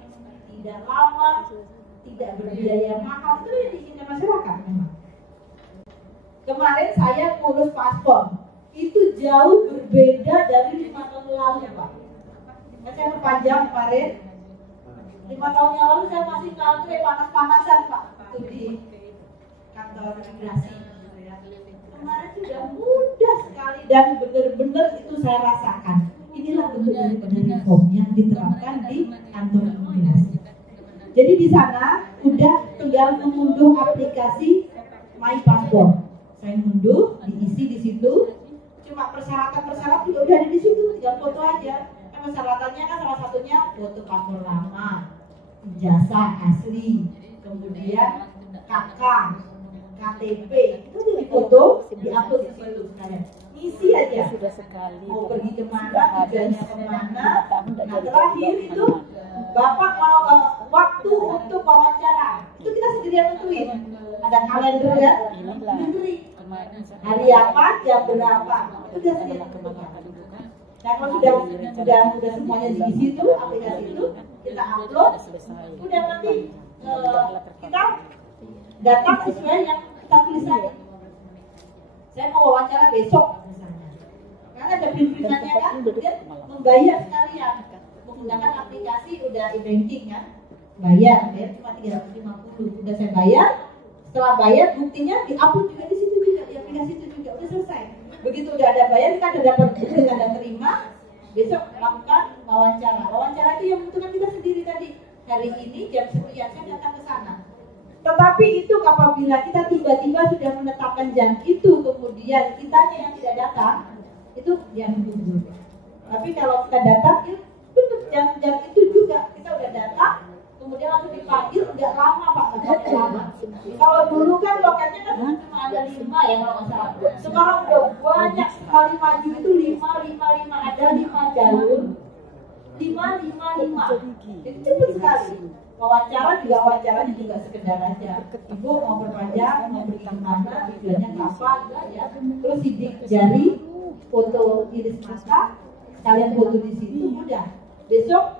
tidak lama, tidak berbiaya mahal. Itu yang diinginkan masyarakat memang. Kemarin saya ngurus paspor, itu jauh berbeda dari 5 tahun lalu Pak. Saya perpanjang kemarin, 5 tahun yang lalu saya masih ngantri panas-panasan Pak, itu di kantor imigrasi. Kemarin sudah mudah sekali dan benar-benar itu saya rasakan. Inilah bentuk dari reform yang diterapkan di kantor imigrasi. Jadi di sana udah tinggal mengunduh aplikasi My Passport. Saya unduh, diisi di situ. Cuma persyaratan juga udah ada di situ, tinggal foto aja. Persyaratannya kan salah satunya foto paspor lama, 3 jasa asli, kemudian KK, KTP, itu dipoto, diupload di situ sekalian. Isi aja. Sudah sekali. Mau pergi kemana, tujuannya kemana. Nah terakhir itu Bapak mau waktu untuk wawancara. Itu kita sendiri yang tentuin. Ada kalender kan? Diberi. Hari apa, jam berapa. Itu dia sendiri tentukan. Nah kalau sudah semuanya di situ, aplikasi itu kita upload, udah nanti kita datang sesuai yang kita tulis tadi. Saya mau wawancara besok misalnya, karena ada pimpinan-nya kan, kemudian membayar sekalian menggunakan aplikasi udah e-banking kan, bayar cuma 350, udah saya bayar. Setelah bayar buktinya di-upload juga di situ juga, di aplikasi itu juga udah selesai. Begitu udah ada bayar, kita ada dapat bukti, ada terima, besok lakukan wawancara. Wawancara itu yang menentukan kita sendiri tadi. Hari ini jam sekian saya datang ke sana. Tetapi itu apabila kita tiba-tiba sudah menetapkan jam itu, kemudian kitanya yang tidak datang, itu yang menunggu. Tapi kalau kita datang, ya betul jam itu juga kita udah datang, kemudian langsung dipanggil, nggak lama Pak, nggak lama. Kalau dulu kan loketnya kan cuma ada 5 ya kalau nggak salah. Sekarang udah banyak sekali maju itu 5, ada 5 jalur, 5. Jadi cepat sekali. Wawancaranya juga sekedar aja. Ibu mau perpanjang, mau pergi kemana, tujuannya apa, enggak ya. Terus sidik jari, foto iris mata, kalian foto di situ, udah. Besok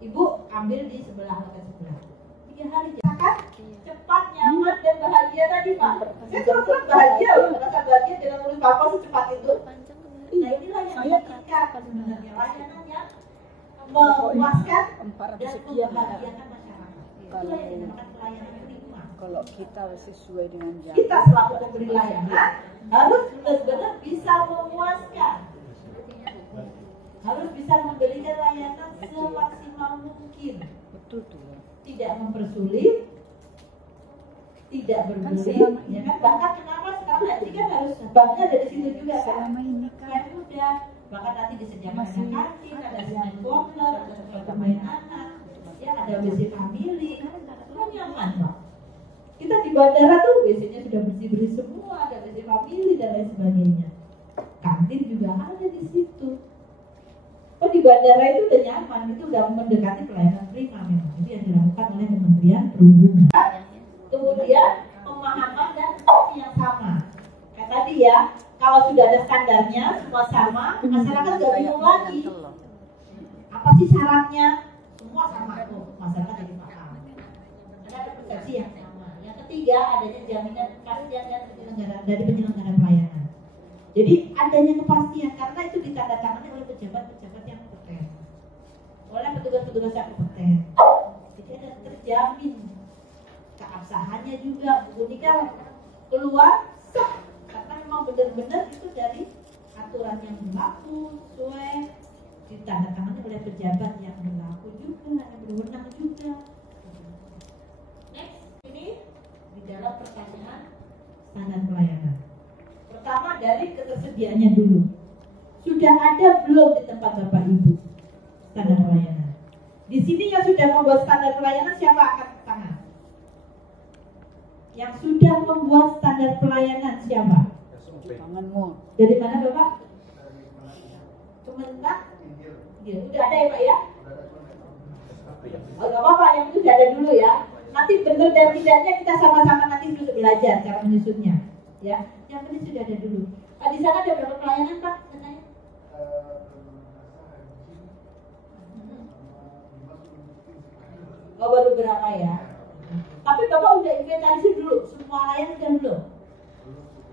ibu ambil di sebelah loket sebelah. 3 hari kan cepat, nyaman dan bahagia tadi Pak. Saya terus bahagia loh, merasa bahagia dengan nulis apa secepat itu. Nah inilah yang diinginkan sebenarnya, layanan yang memuaskan dan membahagiakan masyarakat. Itulah yang dinamakan pelayanan prima. Kalau kita sesuai dengan jam, kita selaku pemberi layanan harus benar-benar bisa memuaskan, harus bisa memberikan layanan semaksimal mungkin. betul tuh. Tidak mempersulit, tidak berbelit, ya kan? Bahkan kenapa sekarang nanti kan harus banknya dari situ juga kan? Selama ini kan Yang mudah, bahkan nanti disediakan ada kantin, ada snack corner, ada tempat bermain anak, ya ada WC family, semua nyaman Pak. Kita di bandara tuh WC-nya sudah bersih-bersih semua, ada WC family dan lain sebagainya. Kantin juga ada di situ. Oh di bandara itu udah nyaman, itu udah mendekati pelayanan prima memang. Itu yang dilakukan oleh Kementerian Perhubungan. Kemudian pemahaman dan opsi yang sama. Kayak tadi ya, kalau sudah ada standarnya semua sama, masyarakat nggak bingung lagi. Apa sih syaratnya? Semua sama tuh, masyarakat jadi paham. Ada persepsi yang sama. Yang ketiga adanya jaminan kepastian dari penyelenggara pelayanan. Jadi adanya kepastian karena itu ditandatangani oleh pejabat-pejabat yang kompeten, oleh petugas-petugas yang kompeten. Jadi ada terjamin keabsahannya juga, uniknya keluar sah karena memang benar-benar itu dari aturan yang berlaku sesuai ditandatangani oleh pejabat yang berlaku juga, yang berwenang juga. Next, ini di dalam pertanyaan standar pelayanan. Pertama dari ketersediaannya dulu. Sudah ada belum di tempat Bapak Ibu standar pelayanan? Di sini yang sudah membuat standar pelayanan siapa? Angkat tangan. Yang sudah membuat standar pelayanan siapa? tanganmu. Dari mana Bapak? Kementerian. Ya, udah ada ya Pak ya? Oh, gak apa-apa, yang itu sudah ada dulu ya. Nanti benar dan tidaknya kita sama-sama nanti dulu belajar cara menyusunnya. Ya, yang penting sudah ada dulu. Pak di sana ada berapa pelayanan Pak? Katanya? Oh baru berapa ya? Tapi Bapak udah inventarisir dulu, semua layanan sudah belum?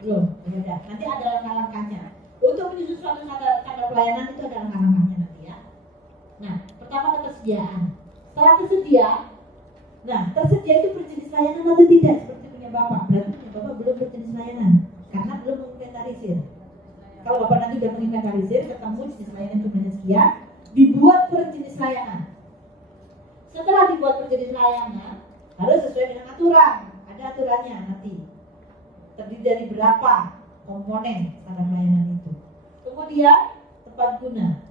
Belum, sudah. Nanti ada langkah-langkahnya. Untuk menyusun suatu standar pelayanan itu ada langkah-langkahnya nanti ya. Nah, pertama ketersediaan. Setelah tersedia, nah tersedia itu berjenis layanan atau tidak seperti punya Bapak? Berarti punya Bapak belum berjenis layanan karena belum menginventarisir. Kalau Bapak nanti sudah menginventarisir, ketemu jenis layanan jumlahnya sekian, dibuat per jenis layanan. Setelah dibuat per jenis layanan, harus sesuai dengan aturan. Ada aturannya nanti. Terdiri dari berapa komponen standar layanan itu. Kemudian tempat guna.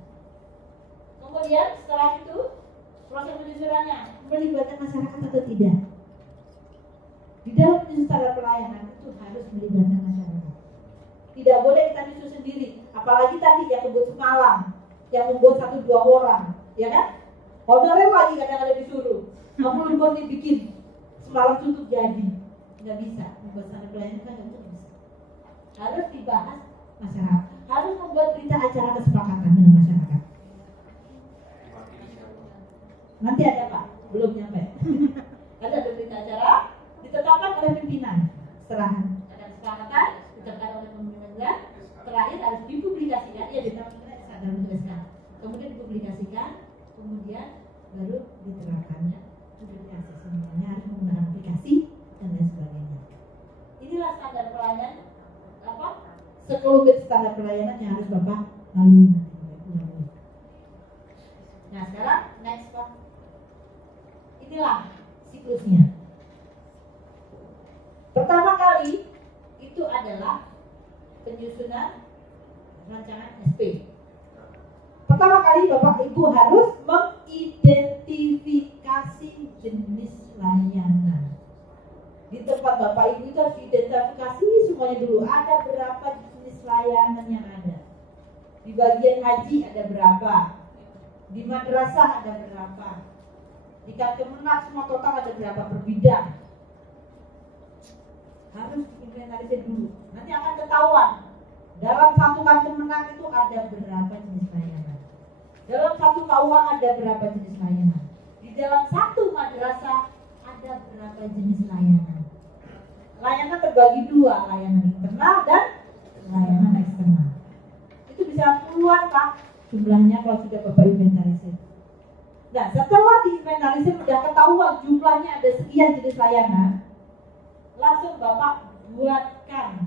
Kemudian setelah itu proses penyusunannya melibatkan masyarakat atau tidak? Di dalam penyusunan standar pelayanan itu harus melibatkan masyarakat. Tidak boleh kita nyusun sendiri, apalagi tadi yang membuat semalam, yang membuat 1-2 orang, ya kan? Honorer lagi kadang-kadang disuruh, kamu lembut dibikin semalam tutup jadi, nggak bisa. Membuat standar pelayanan kan nggak bisa. Harus dibahas masyarakat, harus membuat berita acara kesepakatan dengan masyarakat. Nanti ada Pak, belum nyampe. Ada berita acara ditetapkan oleh pimpinan, serahan. Ada kesepakatan ditetapkan oleh pimpinan, terakhir harus dipublikasikan. Ya ditetapkan sadar menuliskan. Kemudian dipublikasikan, kemudian baru diterapkannya. Publikasi semuanya harus menggunakan aplikasi dan lain sebagainya. Inilah standar pelayanan apa? Sekelumit standar pelayanan yang harus Bapak lalui nanti. Nah sekarang next Pak. Inilah siklusnya. Pertama kali itu adalah penyusunan rancangan SP. Pertama kali Bapak Ibu harus mengidentifikasi jenis layanan. Di tempat Bapak Ibu itu harus identifikasi semuanya dulu. Ada berapa jenis layanan yang ada? Di bagian haji ada berapa? Di madrasah ada berapa? Di Kemenak semua total ada berapa per bidang? Harus diinventarisir dulu. Nanti akan ketahuan dalam satu Kemenak itu ada berapa jenis layanan. Dalam satu KUA ada berapa jenis layanan. Di dalam satu madrasah ada berapa jenis layanan. Layanan terbagi dua, layanan internal dan layanan eksternal. Itu bisa puluhan Pak jumlahnya kalau sudah Bapak inventarisir. Nah setelah diinventarisir sudah ketahuan jumlahnya ada sekian jenis layanan, langsung Bapak buatkan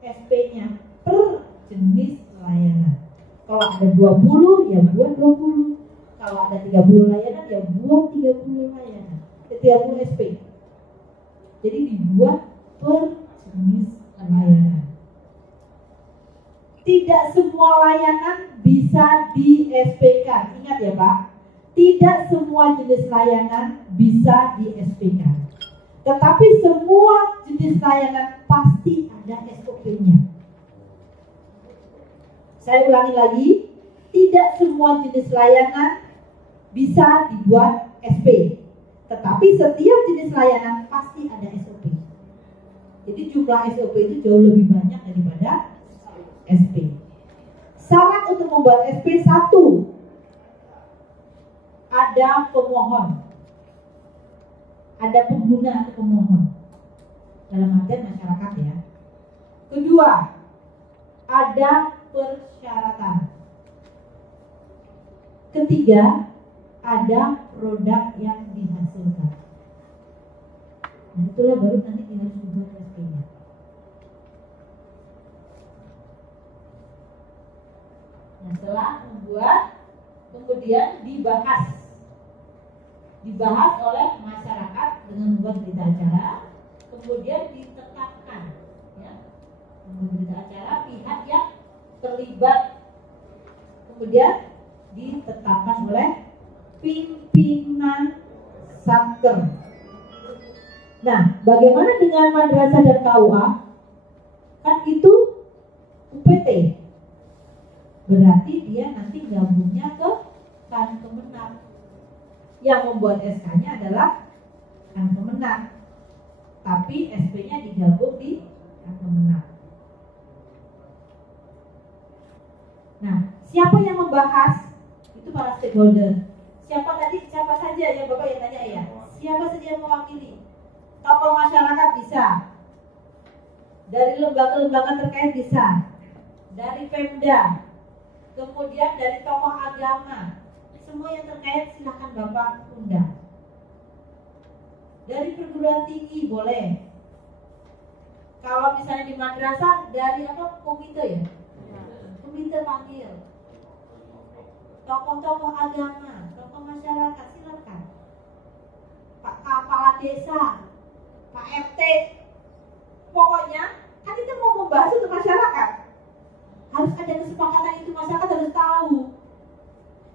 SP-nya per jenis layanan. Kalau ada 20 ya buat 20. Kalau ada 30 layanan ya buat 30 layanan. 30 SP. Jadi dibuat per jenis layanan. Tidak semua layanan bisa di-SP-kan. Ingat ya Pak, tidak semua jenis layanan bisa di-SP-kan. Tetapi semua jenis layanan pasti ada SOP-nya. Saya ulangi lagi, tidak semua jenis layanan bisa dibuat SP. Tetapi setiap jenis layanan pasti ada SOP. Jadi jumlah SOP itu jauh lebih banyak daripada SP. Syarat untuk membuat SP 1, ada pemohon, ada pengguna atau pemohon, dalam artian masyarakat ya. Kedua, ada persyaratan. Ketiga, ada produk yang dihasilkan. Nah itulah baru nanti harus dibuat SP-nya. Nah setelah membuat, kemudian dibahas oleh masyarakat dengan membuat berita acara, kemudian ditetapkan ya, membuat berita acara pihak yang terlibat, kemudian ditetapkan oleh pimpinan satker. Nah, bagaimana dengan madrasah dan KUA? Kan itu UPT. Berarti dia nanti gabungnya ke Kemenak. Yang membuat SK-nya adalah Kemenak. Tapi SP-nya digabung di Kemenak. Nah, siapa yang membahas? Itu para stakeholder. Siapa saja yang Bapak yang tanya ya? Siapa saja yang mewakili? Tokoh masyarakat bisa. Dari lembaga-lembaga terkait bisa. Dari Pemda. Kemudian dari tokoh agama. Semua yang terkait silakan Bapak undang. Dari perguruan tinggi boleh. Kalau misalnya di madrasah dari apa? Komite ya? Komite panggil. Tokoh-tokoh agama, tokoh masyarakat silakan. Pak Kepala Desa, Pak RT. Pokoknya kan kita mau membahas untuk masyarakat. Harus ada kesepakatan itu, masyarakat harus tahu.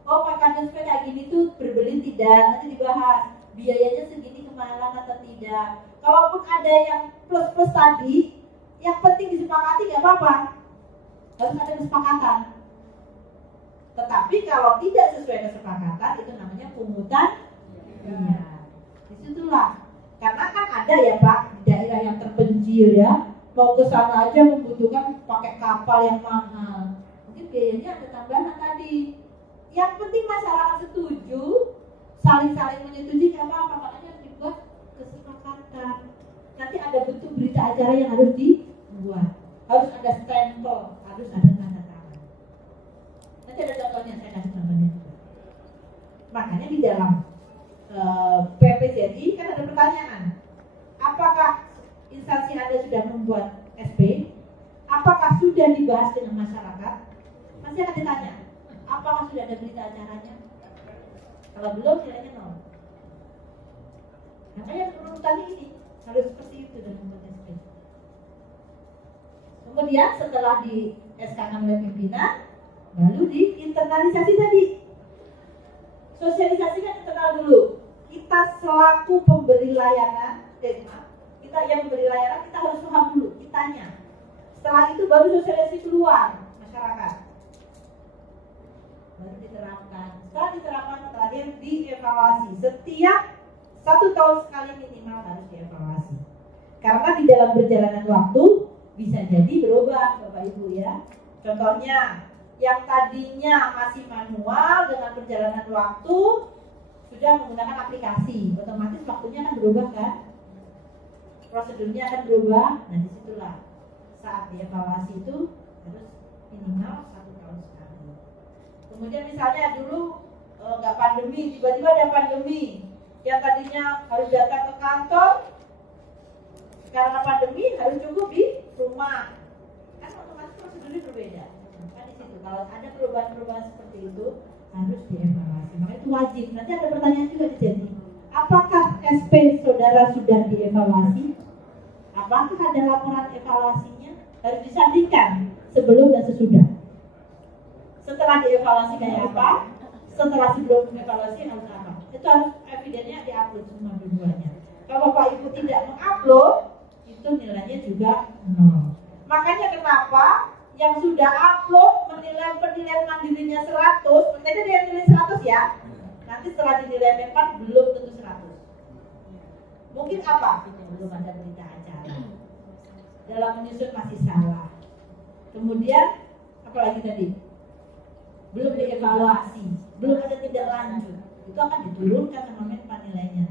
Oh Pak pengadaan supaya kayak gini tuh berbelit tidak, nanti dibahas biayanya segini kemahalan atau tidak. Kalaupun ada yang plus-plus tadi, yang penting disepakati nggak apa-apa, harus ada kesepakatan. Tetapi kalau tidak sesuai kesepakatan itu namanya pungutan. Iya, disitulah. Karena kan ada ya Pak di daerah yang terpencil ya, mau ke sana aja membutuhkan pakai kapal yang mahal. Mungkin biayanya ada tambahan tadi. Yang penting masyarakat setuju, saling-saling menyetujui nggak apa-apa, makanya harus dibuat kesepakatan. Nanti ada bentuk berita acara yang harus dibuat, harus ada stempel, harus ada tanda tangan. Nanti ada contohnya, saya kasih contohnya juga. Makanya di dalam PPJI kan ada pertanyaan, apakah instansi Anda sudah membuat SP? Apakah sudah dibahas dengan masyarakat? Masih akan ditanya, apakah sudah ada berita acaranya? Kalau belum, nilainya 0. Makanya urutannya ini harus seperti itu dan membuat SP. Kemudian setelah di SK-kan oleh pimpinan, lalu diinternalisasi tadi. Sosialisasikan internal dulu. Kita selaku pemberi layanan, kita yang memberi layanan kita harus paham dulu, kitanya. Setelah itu baru sosialisasi keluar masyarakat. Baru diterapkan. Setelah diterapkan terakhir dievaluasi. Setiap 1 tahun sekali minimal harus dievaluasi. Karena di dalam perjalanan waktu bisa jadi berubah Bapak Ibu ya. Contohnya yang tadinya masih manual dengan perjalanan waktu sudah menggunakan aplikasi, otomatis waktunya akan berubah kan? Prosedurnya akan berubah. Nah disitulah saat dievaluasi itu harus minimal 1 tahun sekali. Kemudian misalnya dulu nggak pandemi, tiba-tiba ada pandemi, yang tadinya harus datang ke kantor, karena pandemi harus cukup di rumah, kan otomatis prosedurnya berbeda. Kan di situ kalau ada perubahan-perubahan seperti itu harus dievaluasi. Maka itu wajib. Nanti ada pertanyaan juga di sini. Apakah SP saudara sudah dievaluasi? Apakah ada laporan evaluasinya? Harus disandingkan sebelum dan sesudah. Setelah dievaluasi kayak apa? Setelah sebelum evaluasi harus apa? Itu harus evidennya diupload semua dua-duanya. Kalau Bapak Ibu tidak mengupload, itu nilainya juga 0. Makanya kenapa yang sudah upload menilai penilaian mandirinya 100, nanti dia nilai 100 ya. Nanti setelah dinilai memang belum tentu 100. Mungkin apa? Belum ada berita acara. Dalam menyusun masih salah. Kemudian apalagi tadi? Belum dievaluasi, belum ada tindak lanjut. Itu akan diturunkan sama Menpan nilainya.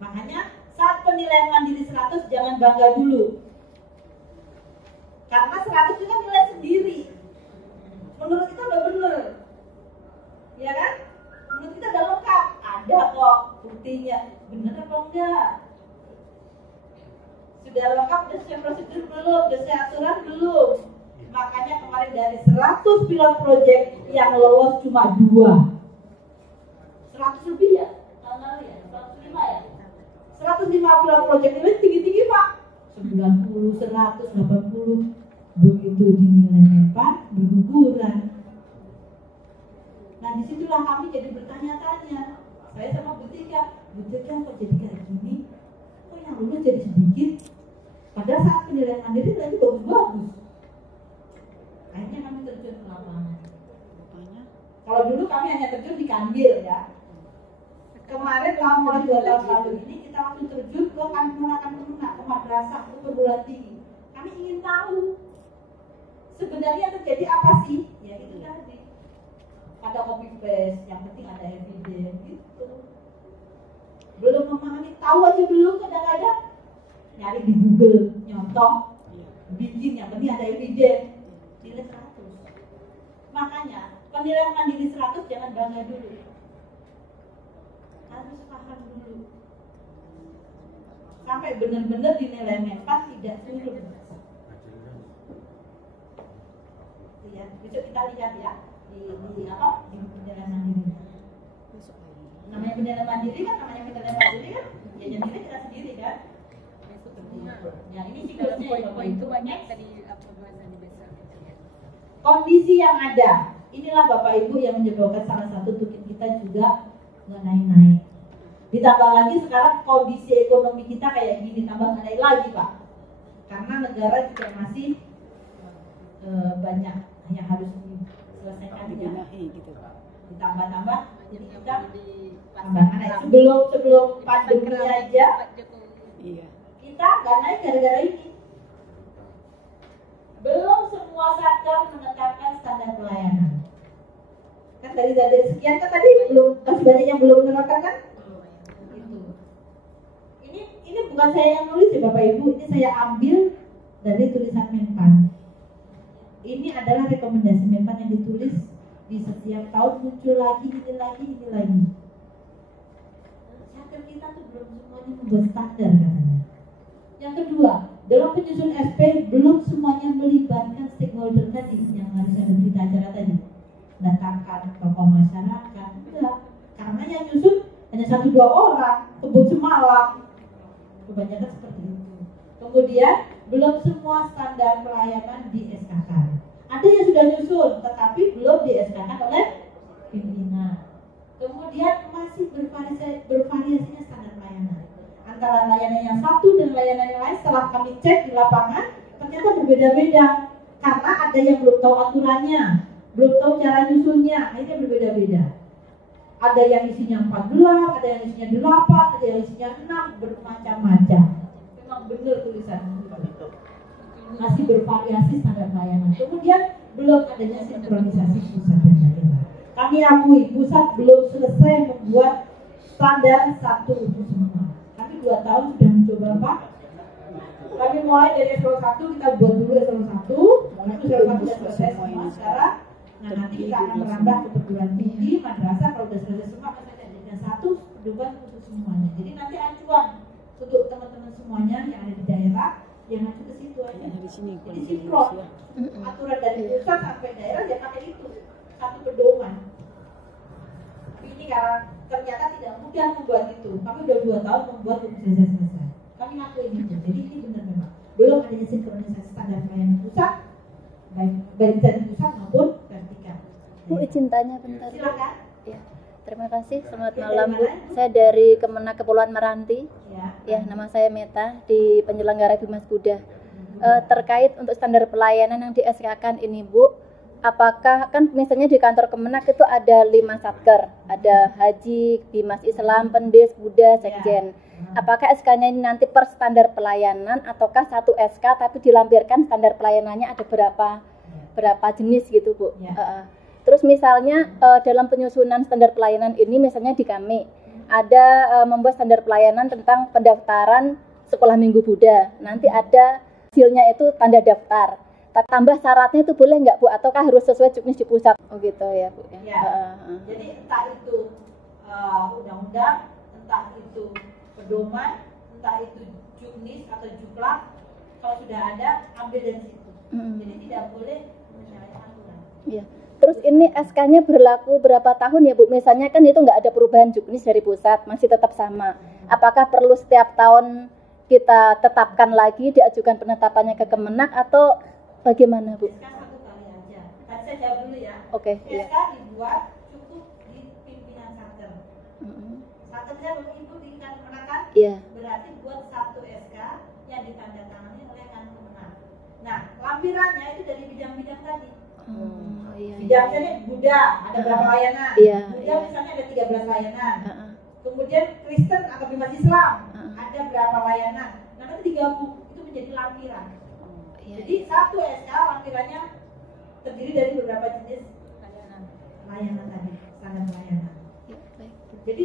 Makanya saat penilaian mandiri 100 jangan bangga dulu. Karena 100 itu kan nilai sendiri. Menurut kita udah bener, ya kan? Menurut kita udah lengkap. Ada kok buktinya. Bener apa enggak? Sudah lengkap, udah sesuai prosedur belum? Udah sesuai aturan belum? Makanya kemarin dari 100 pilot project yang lolos cuma 2. 100 lebih ya? Tahun lalu ya? 105 ya? 105 pilot project ini tinggi-tinggi Pak. 90, 100, 80. Begitu dinilai Menpan berguguran. Nah disitulah kami jadi bertanya-tanya. Saya sama Bu Tika kok jadi kayak gini? Kok yang lulus jadi sedikit? Padahal saat penilaian mandiri itu bagus-bagus. Akhirnya kami terjun ke lapangan. Kalau dulu kami hanya terjun di Kanwil ya. Kemarin mulai 2 tahun lalu ini kita langsung terjun ke ke madrasah, ke perguruan tinggi. Kami ingin tahu sebenarnya terjadi apa sih? Ya itu tadi. Ada copy paste, yang penting ada evidence gitu. Belum memahami, tahu aja belum kadang-kadang nyari di Google, nyontoh, bikin yang penting ada evidence. Nilai 100. Makanya penilaian mandiri 100 jangan bangga dulu. Harus paham dulu. Sampai benar-benar dinilai Menpan tidak turun. Ya, besok kita lihat ya di apa di penilaian mandiri. Namanya penilaian mandiri kan ya jadi kita sendiri kan. Ya ini siklusnya poin itu banyak tadi apa bahasa di besar. Kondisi yang ada Inilah Bapak Ibu yang menyebabkan salah satu tukin kita juga nggak naik-naik. Ditambah lagi sekarang kondisi ekonomi kita kayak gini, tambah nggak naik lagi Pak. Karena negara juga masih banyak yang harus diselesaikan ya. Gitu. Ditambah-tambah, jadi kita tambah naik. Sebelum pandemi aja, Iya. kita nggak naik gara-gara ini. Belum semua satker menetapkan standar pelayanan. Kan dari sekian kan tadi belum, masih banyak yang belum menerapkan kan? Itu. Ini bukan saya yang nulis ya Bapak Ibu, ini saya ambil dari tulisan Menpan. Ini adalah rekomendasi Menpan yang ditulis di setiap tahun, muncul lagi, ini lagi. Satker kita tuh belum semuanya membuat standar katanya. Yang kedua, dalam penyusun SP belum semuanya melibatkan stakeholder tadi yang harus ada berita acara tadi. Datangkan tokoh masyarakat, enggak. Karena yang nyusun hanya 1-2 orang, kebut semalam. Kebanyakan seperti itu. Kemudian, belum semua standar pelayanan di SK kan. Ada yang sudah nyusun, tetapi belum di SK kan oleh pimpinan. Kemudian masih bervariasinya standar pelayanan. Antara layanan yang satu dan layanan yang lain setelah kami cek di lapangan ternyata berbeda-beda karena ada yang belum tahu aturannya, belum tahu cara nyusunnya, akhirnya berbeda-beda. Ada yang isinya 14, ada yang isinya 8, ada yang isinya 6, bermacam-macam. Memang benar tulisan itu. Masih bervariasi standar pelayanan. Kemudian belum adanya sinkronisasi pusat dan daerah. Kami akui pusat belum selesai membuat standar satu untuk semua. 2 tahun sudah mencoba Pak. Kami mulai dari eselon 1, kita buat dulu eselon 1, lalu eselon 1 sudah selesai semua sekarang. Nah nanti kita akan merambah ke perguruan tinggi, madrasah, kalau sudah selesai semua akan ada jadinya 1 pedoman untuk semuanya. Jadi nanti acuan untuk teman-teman semuanya yang ada di daerah, yang ngacu ke situ aja. Di sini. Jadi sinkron. Aturan dari pusat sampai daerah dia pakai itu, 1 pedoman. Ini karena ternyata tidak mudah membuat itu. Kami udah 2 tahun membuat untuk selesai. Kami ngakuin itu. Jadi ini benar memang belum adanya sinkronisasi standar pelayanan pusat, baik dari pusat maupun vertikal. Bu, izin tanya bentar. Silakan. Ya. Terima kasih. Selamat malam Bu. Saya dari Kemenak Kepulauan Meranti. Ya, nama saya Meta di penyelenggara Bimas Buddha. Terkait untuk standar pelayanan yang di SK-kan ini Bu, apakah kan misalnya di kantor Kemenak itu ada 5 satker, ada Haji, Bimas Islam, Pendes, Buddha, Sekjen. Apakah SK-nya ini nanti per standar pelayanan ataukah satu SK tapi dilampirkan standar pelayanannya ada berapa jenis gitu Bu? Terus misalnya dalam penyusunan standar pelayanan ini misalnya di kami ada membuat standar pelayanan tentang pendaftaran sekolah minggu Buddha. Nanti ada hasilnya itu tanda daftar. Tambah syaratnya itu boleh nggak Bu? Ataukah harus sesuai juknis di pusat? Oh gitu ya Bu. Ya. Jadi entah itu undang-undang, entah itu pedoman, entah itu juknis atau juklak, kalau sudah ada ambil dari situ. Jadi tidak boleh menyalahi aturan. Iya. Terus ini SK-nya berlaku berapa tahun ya Bu? Misalnya kan itu nggak ada perubahan juknis dari pusat, masih tetap sama. Apakah perlu setiap tahun kita tetapkan lagi, diajukan penetapannya ke Kemenak atau bagaimana Bu? SK 1 kali aja. Tadi saya jawab dulu ya. Oke. SK dibuat cukup di pimpinan satker. Satkernya Bapak Ibu di Kemenak kan? Iya. Berarti buat 1 SK yang ditandatangani oleh Kemenak. Nah, lampirannya itu dari bidang-bidang tadi. Iya. Bidangnya Buddha ada berapa layanan? Iya. Buddha misalnya ada 13 layanan. Kemudian Kristen atau Bimas Islam ada berapa layanan? Nah, nanti digabung itu menjadi lampiran. Jadi 1 SK lampirannya terdiri dari beberapa jenis layanan tadi, standar layanan. Jadi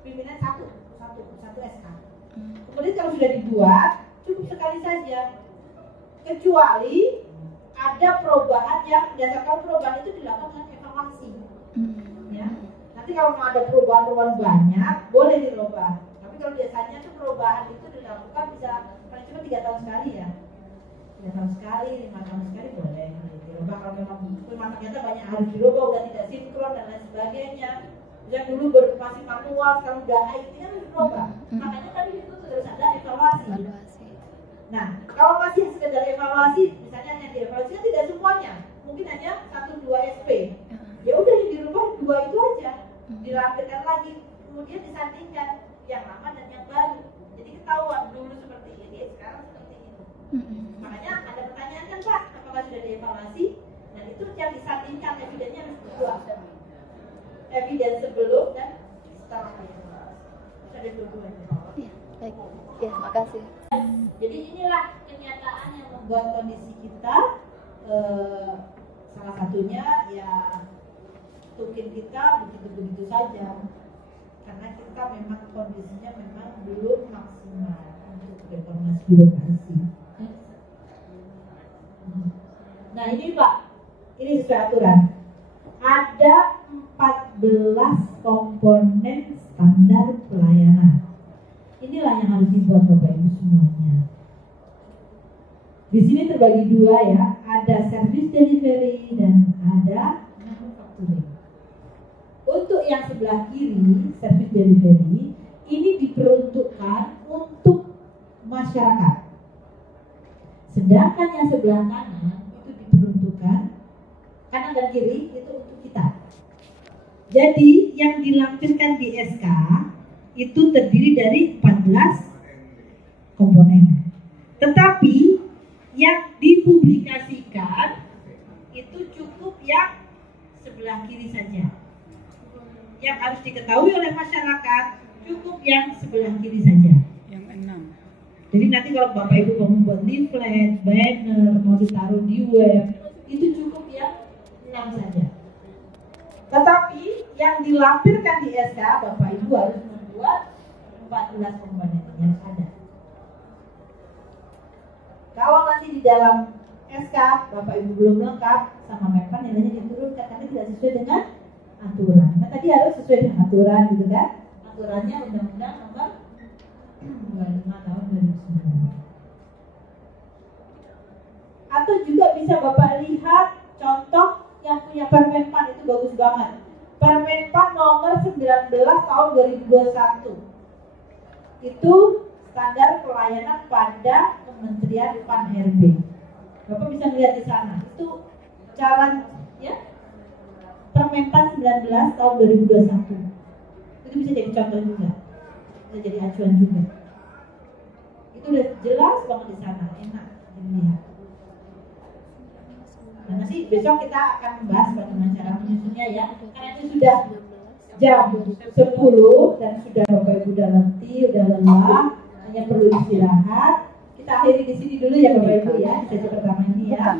pimpinan satu SK. Kemudian kalau sudah dibuat cukup sekali saja, kecuali ada perubahan yang berdasarkan perubahan itu dilakukan dengan evaluasi. Ya. Nanti kalau mau ada perubahan banyak boleh dirubah. Tapi kalau biasanya tuh perubahan itu dilakukan bisa paling cuma 3 tahun sekali ya. 3 tahun sekali, 5 tahun sekali boleh dirubah kalau memang ternyata banyak harus dirubah, udah tidak sinkron dan lain sebagainya. Yang dulu masih manual, sekarang udah IT kan harus dirubah. Makanya tadi itu harus ada evaluasi. Nah, kalau masih sekedar evaluasi, misalnya hanya dievaluasi tidak semuanya, mungkin hanya 1-2 SP. Jadi ketahuan dulu seperti ini, sekarang seperti ini. Makanya ada pertanyaan kan Pak, apakah sudah dievaluasi? Nah itu yang disandingkan evidennya harus berdua. Evidence sebelum dan setelah evaluasi. Harus ada dua-duanya. Ya, baik. Ya, makasih. Jadi inilah kenyataan yang membuat kondisi kita salah satunya ya tukin kita begitu-begitu saja karena kita memang kondisinya memang belum maksimal untuk reformasi birokrasi. Nah ini Pak, ini sesuai aturan. Ada 14 komponen standar pelayanan. Inilah yang harus dibuat Bapak Ibu semuanya. Di sini terbagi dua ya, ada service delivery dan ada manufacturing. Untuk yang sebelah kiri, service delivery, ini diperuntukkan untuk masyarakat. Sedangkan yang sebelah kanan itu diperuntukkan, kanan dan kiri itu untuk kita. Jadi yang dilampirkan di SK itu terdiri dari 14 komponen. Tetapi yang dipublikasikan itu cukup yang sebelah kiri saja. Yang harus diketahui oleh masyarakat cukup yang sebelah kiri saja. Yang 6. Jadi nanti kalau Bapak Ibu mau membuat leaflet, banner, mau ditaruh di web, itu cukup yang 6 saja. Tetapi yang dilampirkan di SK, Bapak Ibu harus membuat 14 komponen yang ada. Kalau nanti di dalam SK Bapak Ibu belum lengkap sama Menpan, nilainya diturunkan karena tidak sesuai dengan aturan. Nah tadi harus sesuai dengan aturan gitu kan? Aturannya Undang-Undang Nomor 25 Tahun 2009. Atau juga bisa Bapak lihat contoh yang punya Permenpan itu bagus banget. Permenpan Nomor 19 Tahun 2021. Itu standar pelayanan pada Kementerian Pan-RB. Bapak bisa lihat di sana. Itu cara ya. Permenpan 19 tahun 2021. Itu bisa jadi contoh juga. Bisa jadi acuan juga. Itu udah jelas banget di sana, enak dilihat. Nah, nanti besok kita akan membahas bagaimana cara menyusunnya ya. Karena itu sudah jam 10 dan sudah Bapak Ibu udah letih, udah lelah, hanya perlu istirahat. Kita akhiri di sini dulu ya Bapak Ibu ya, sesi pertama ini ya.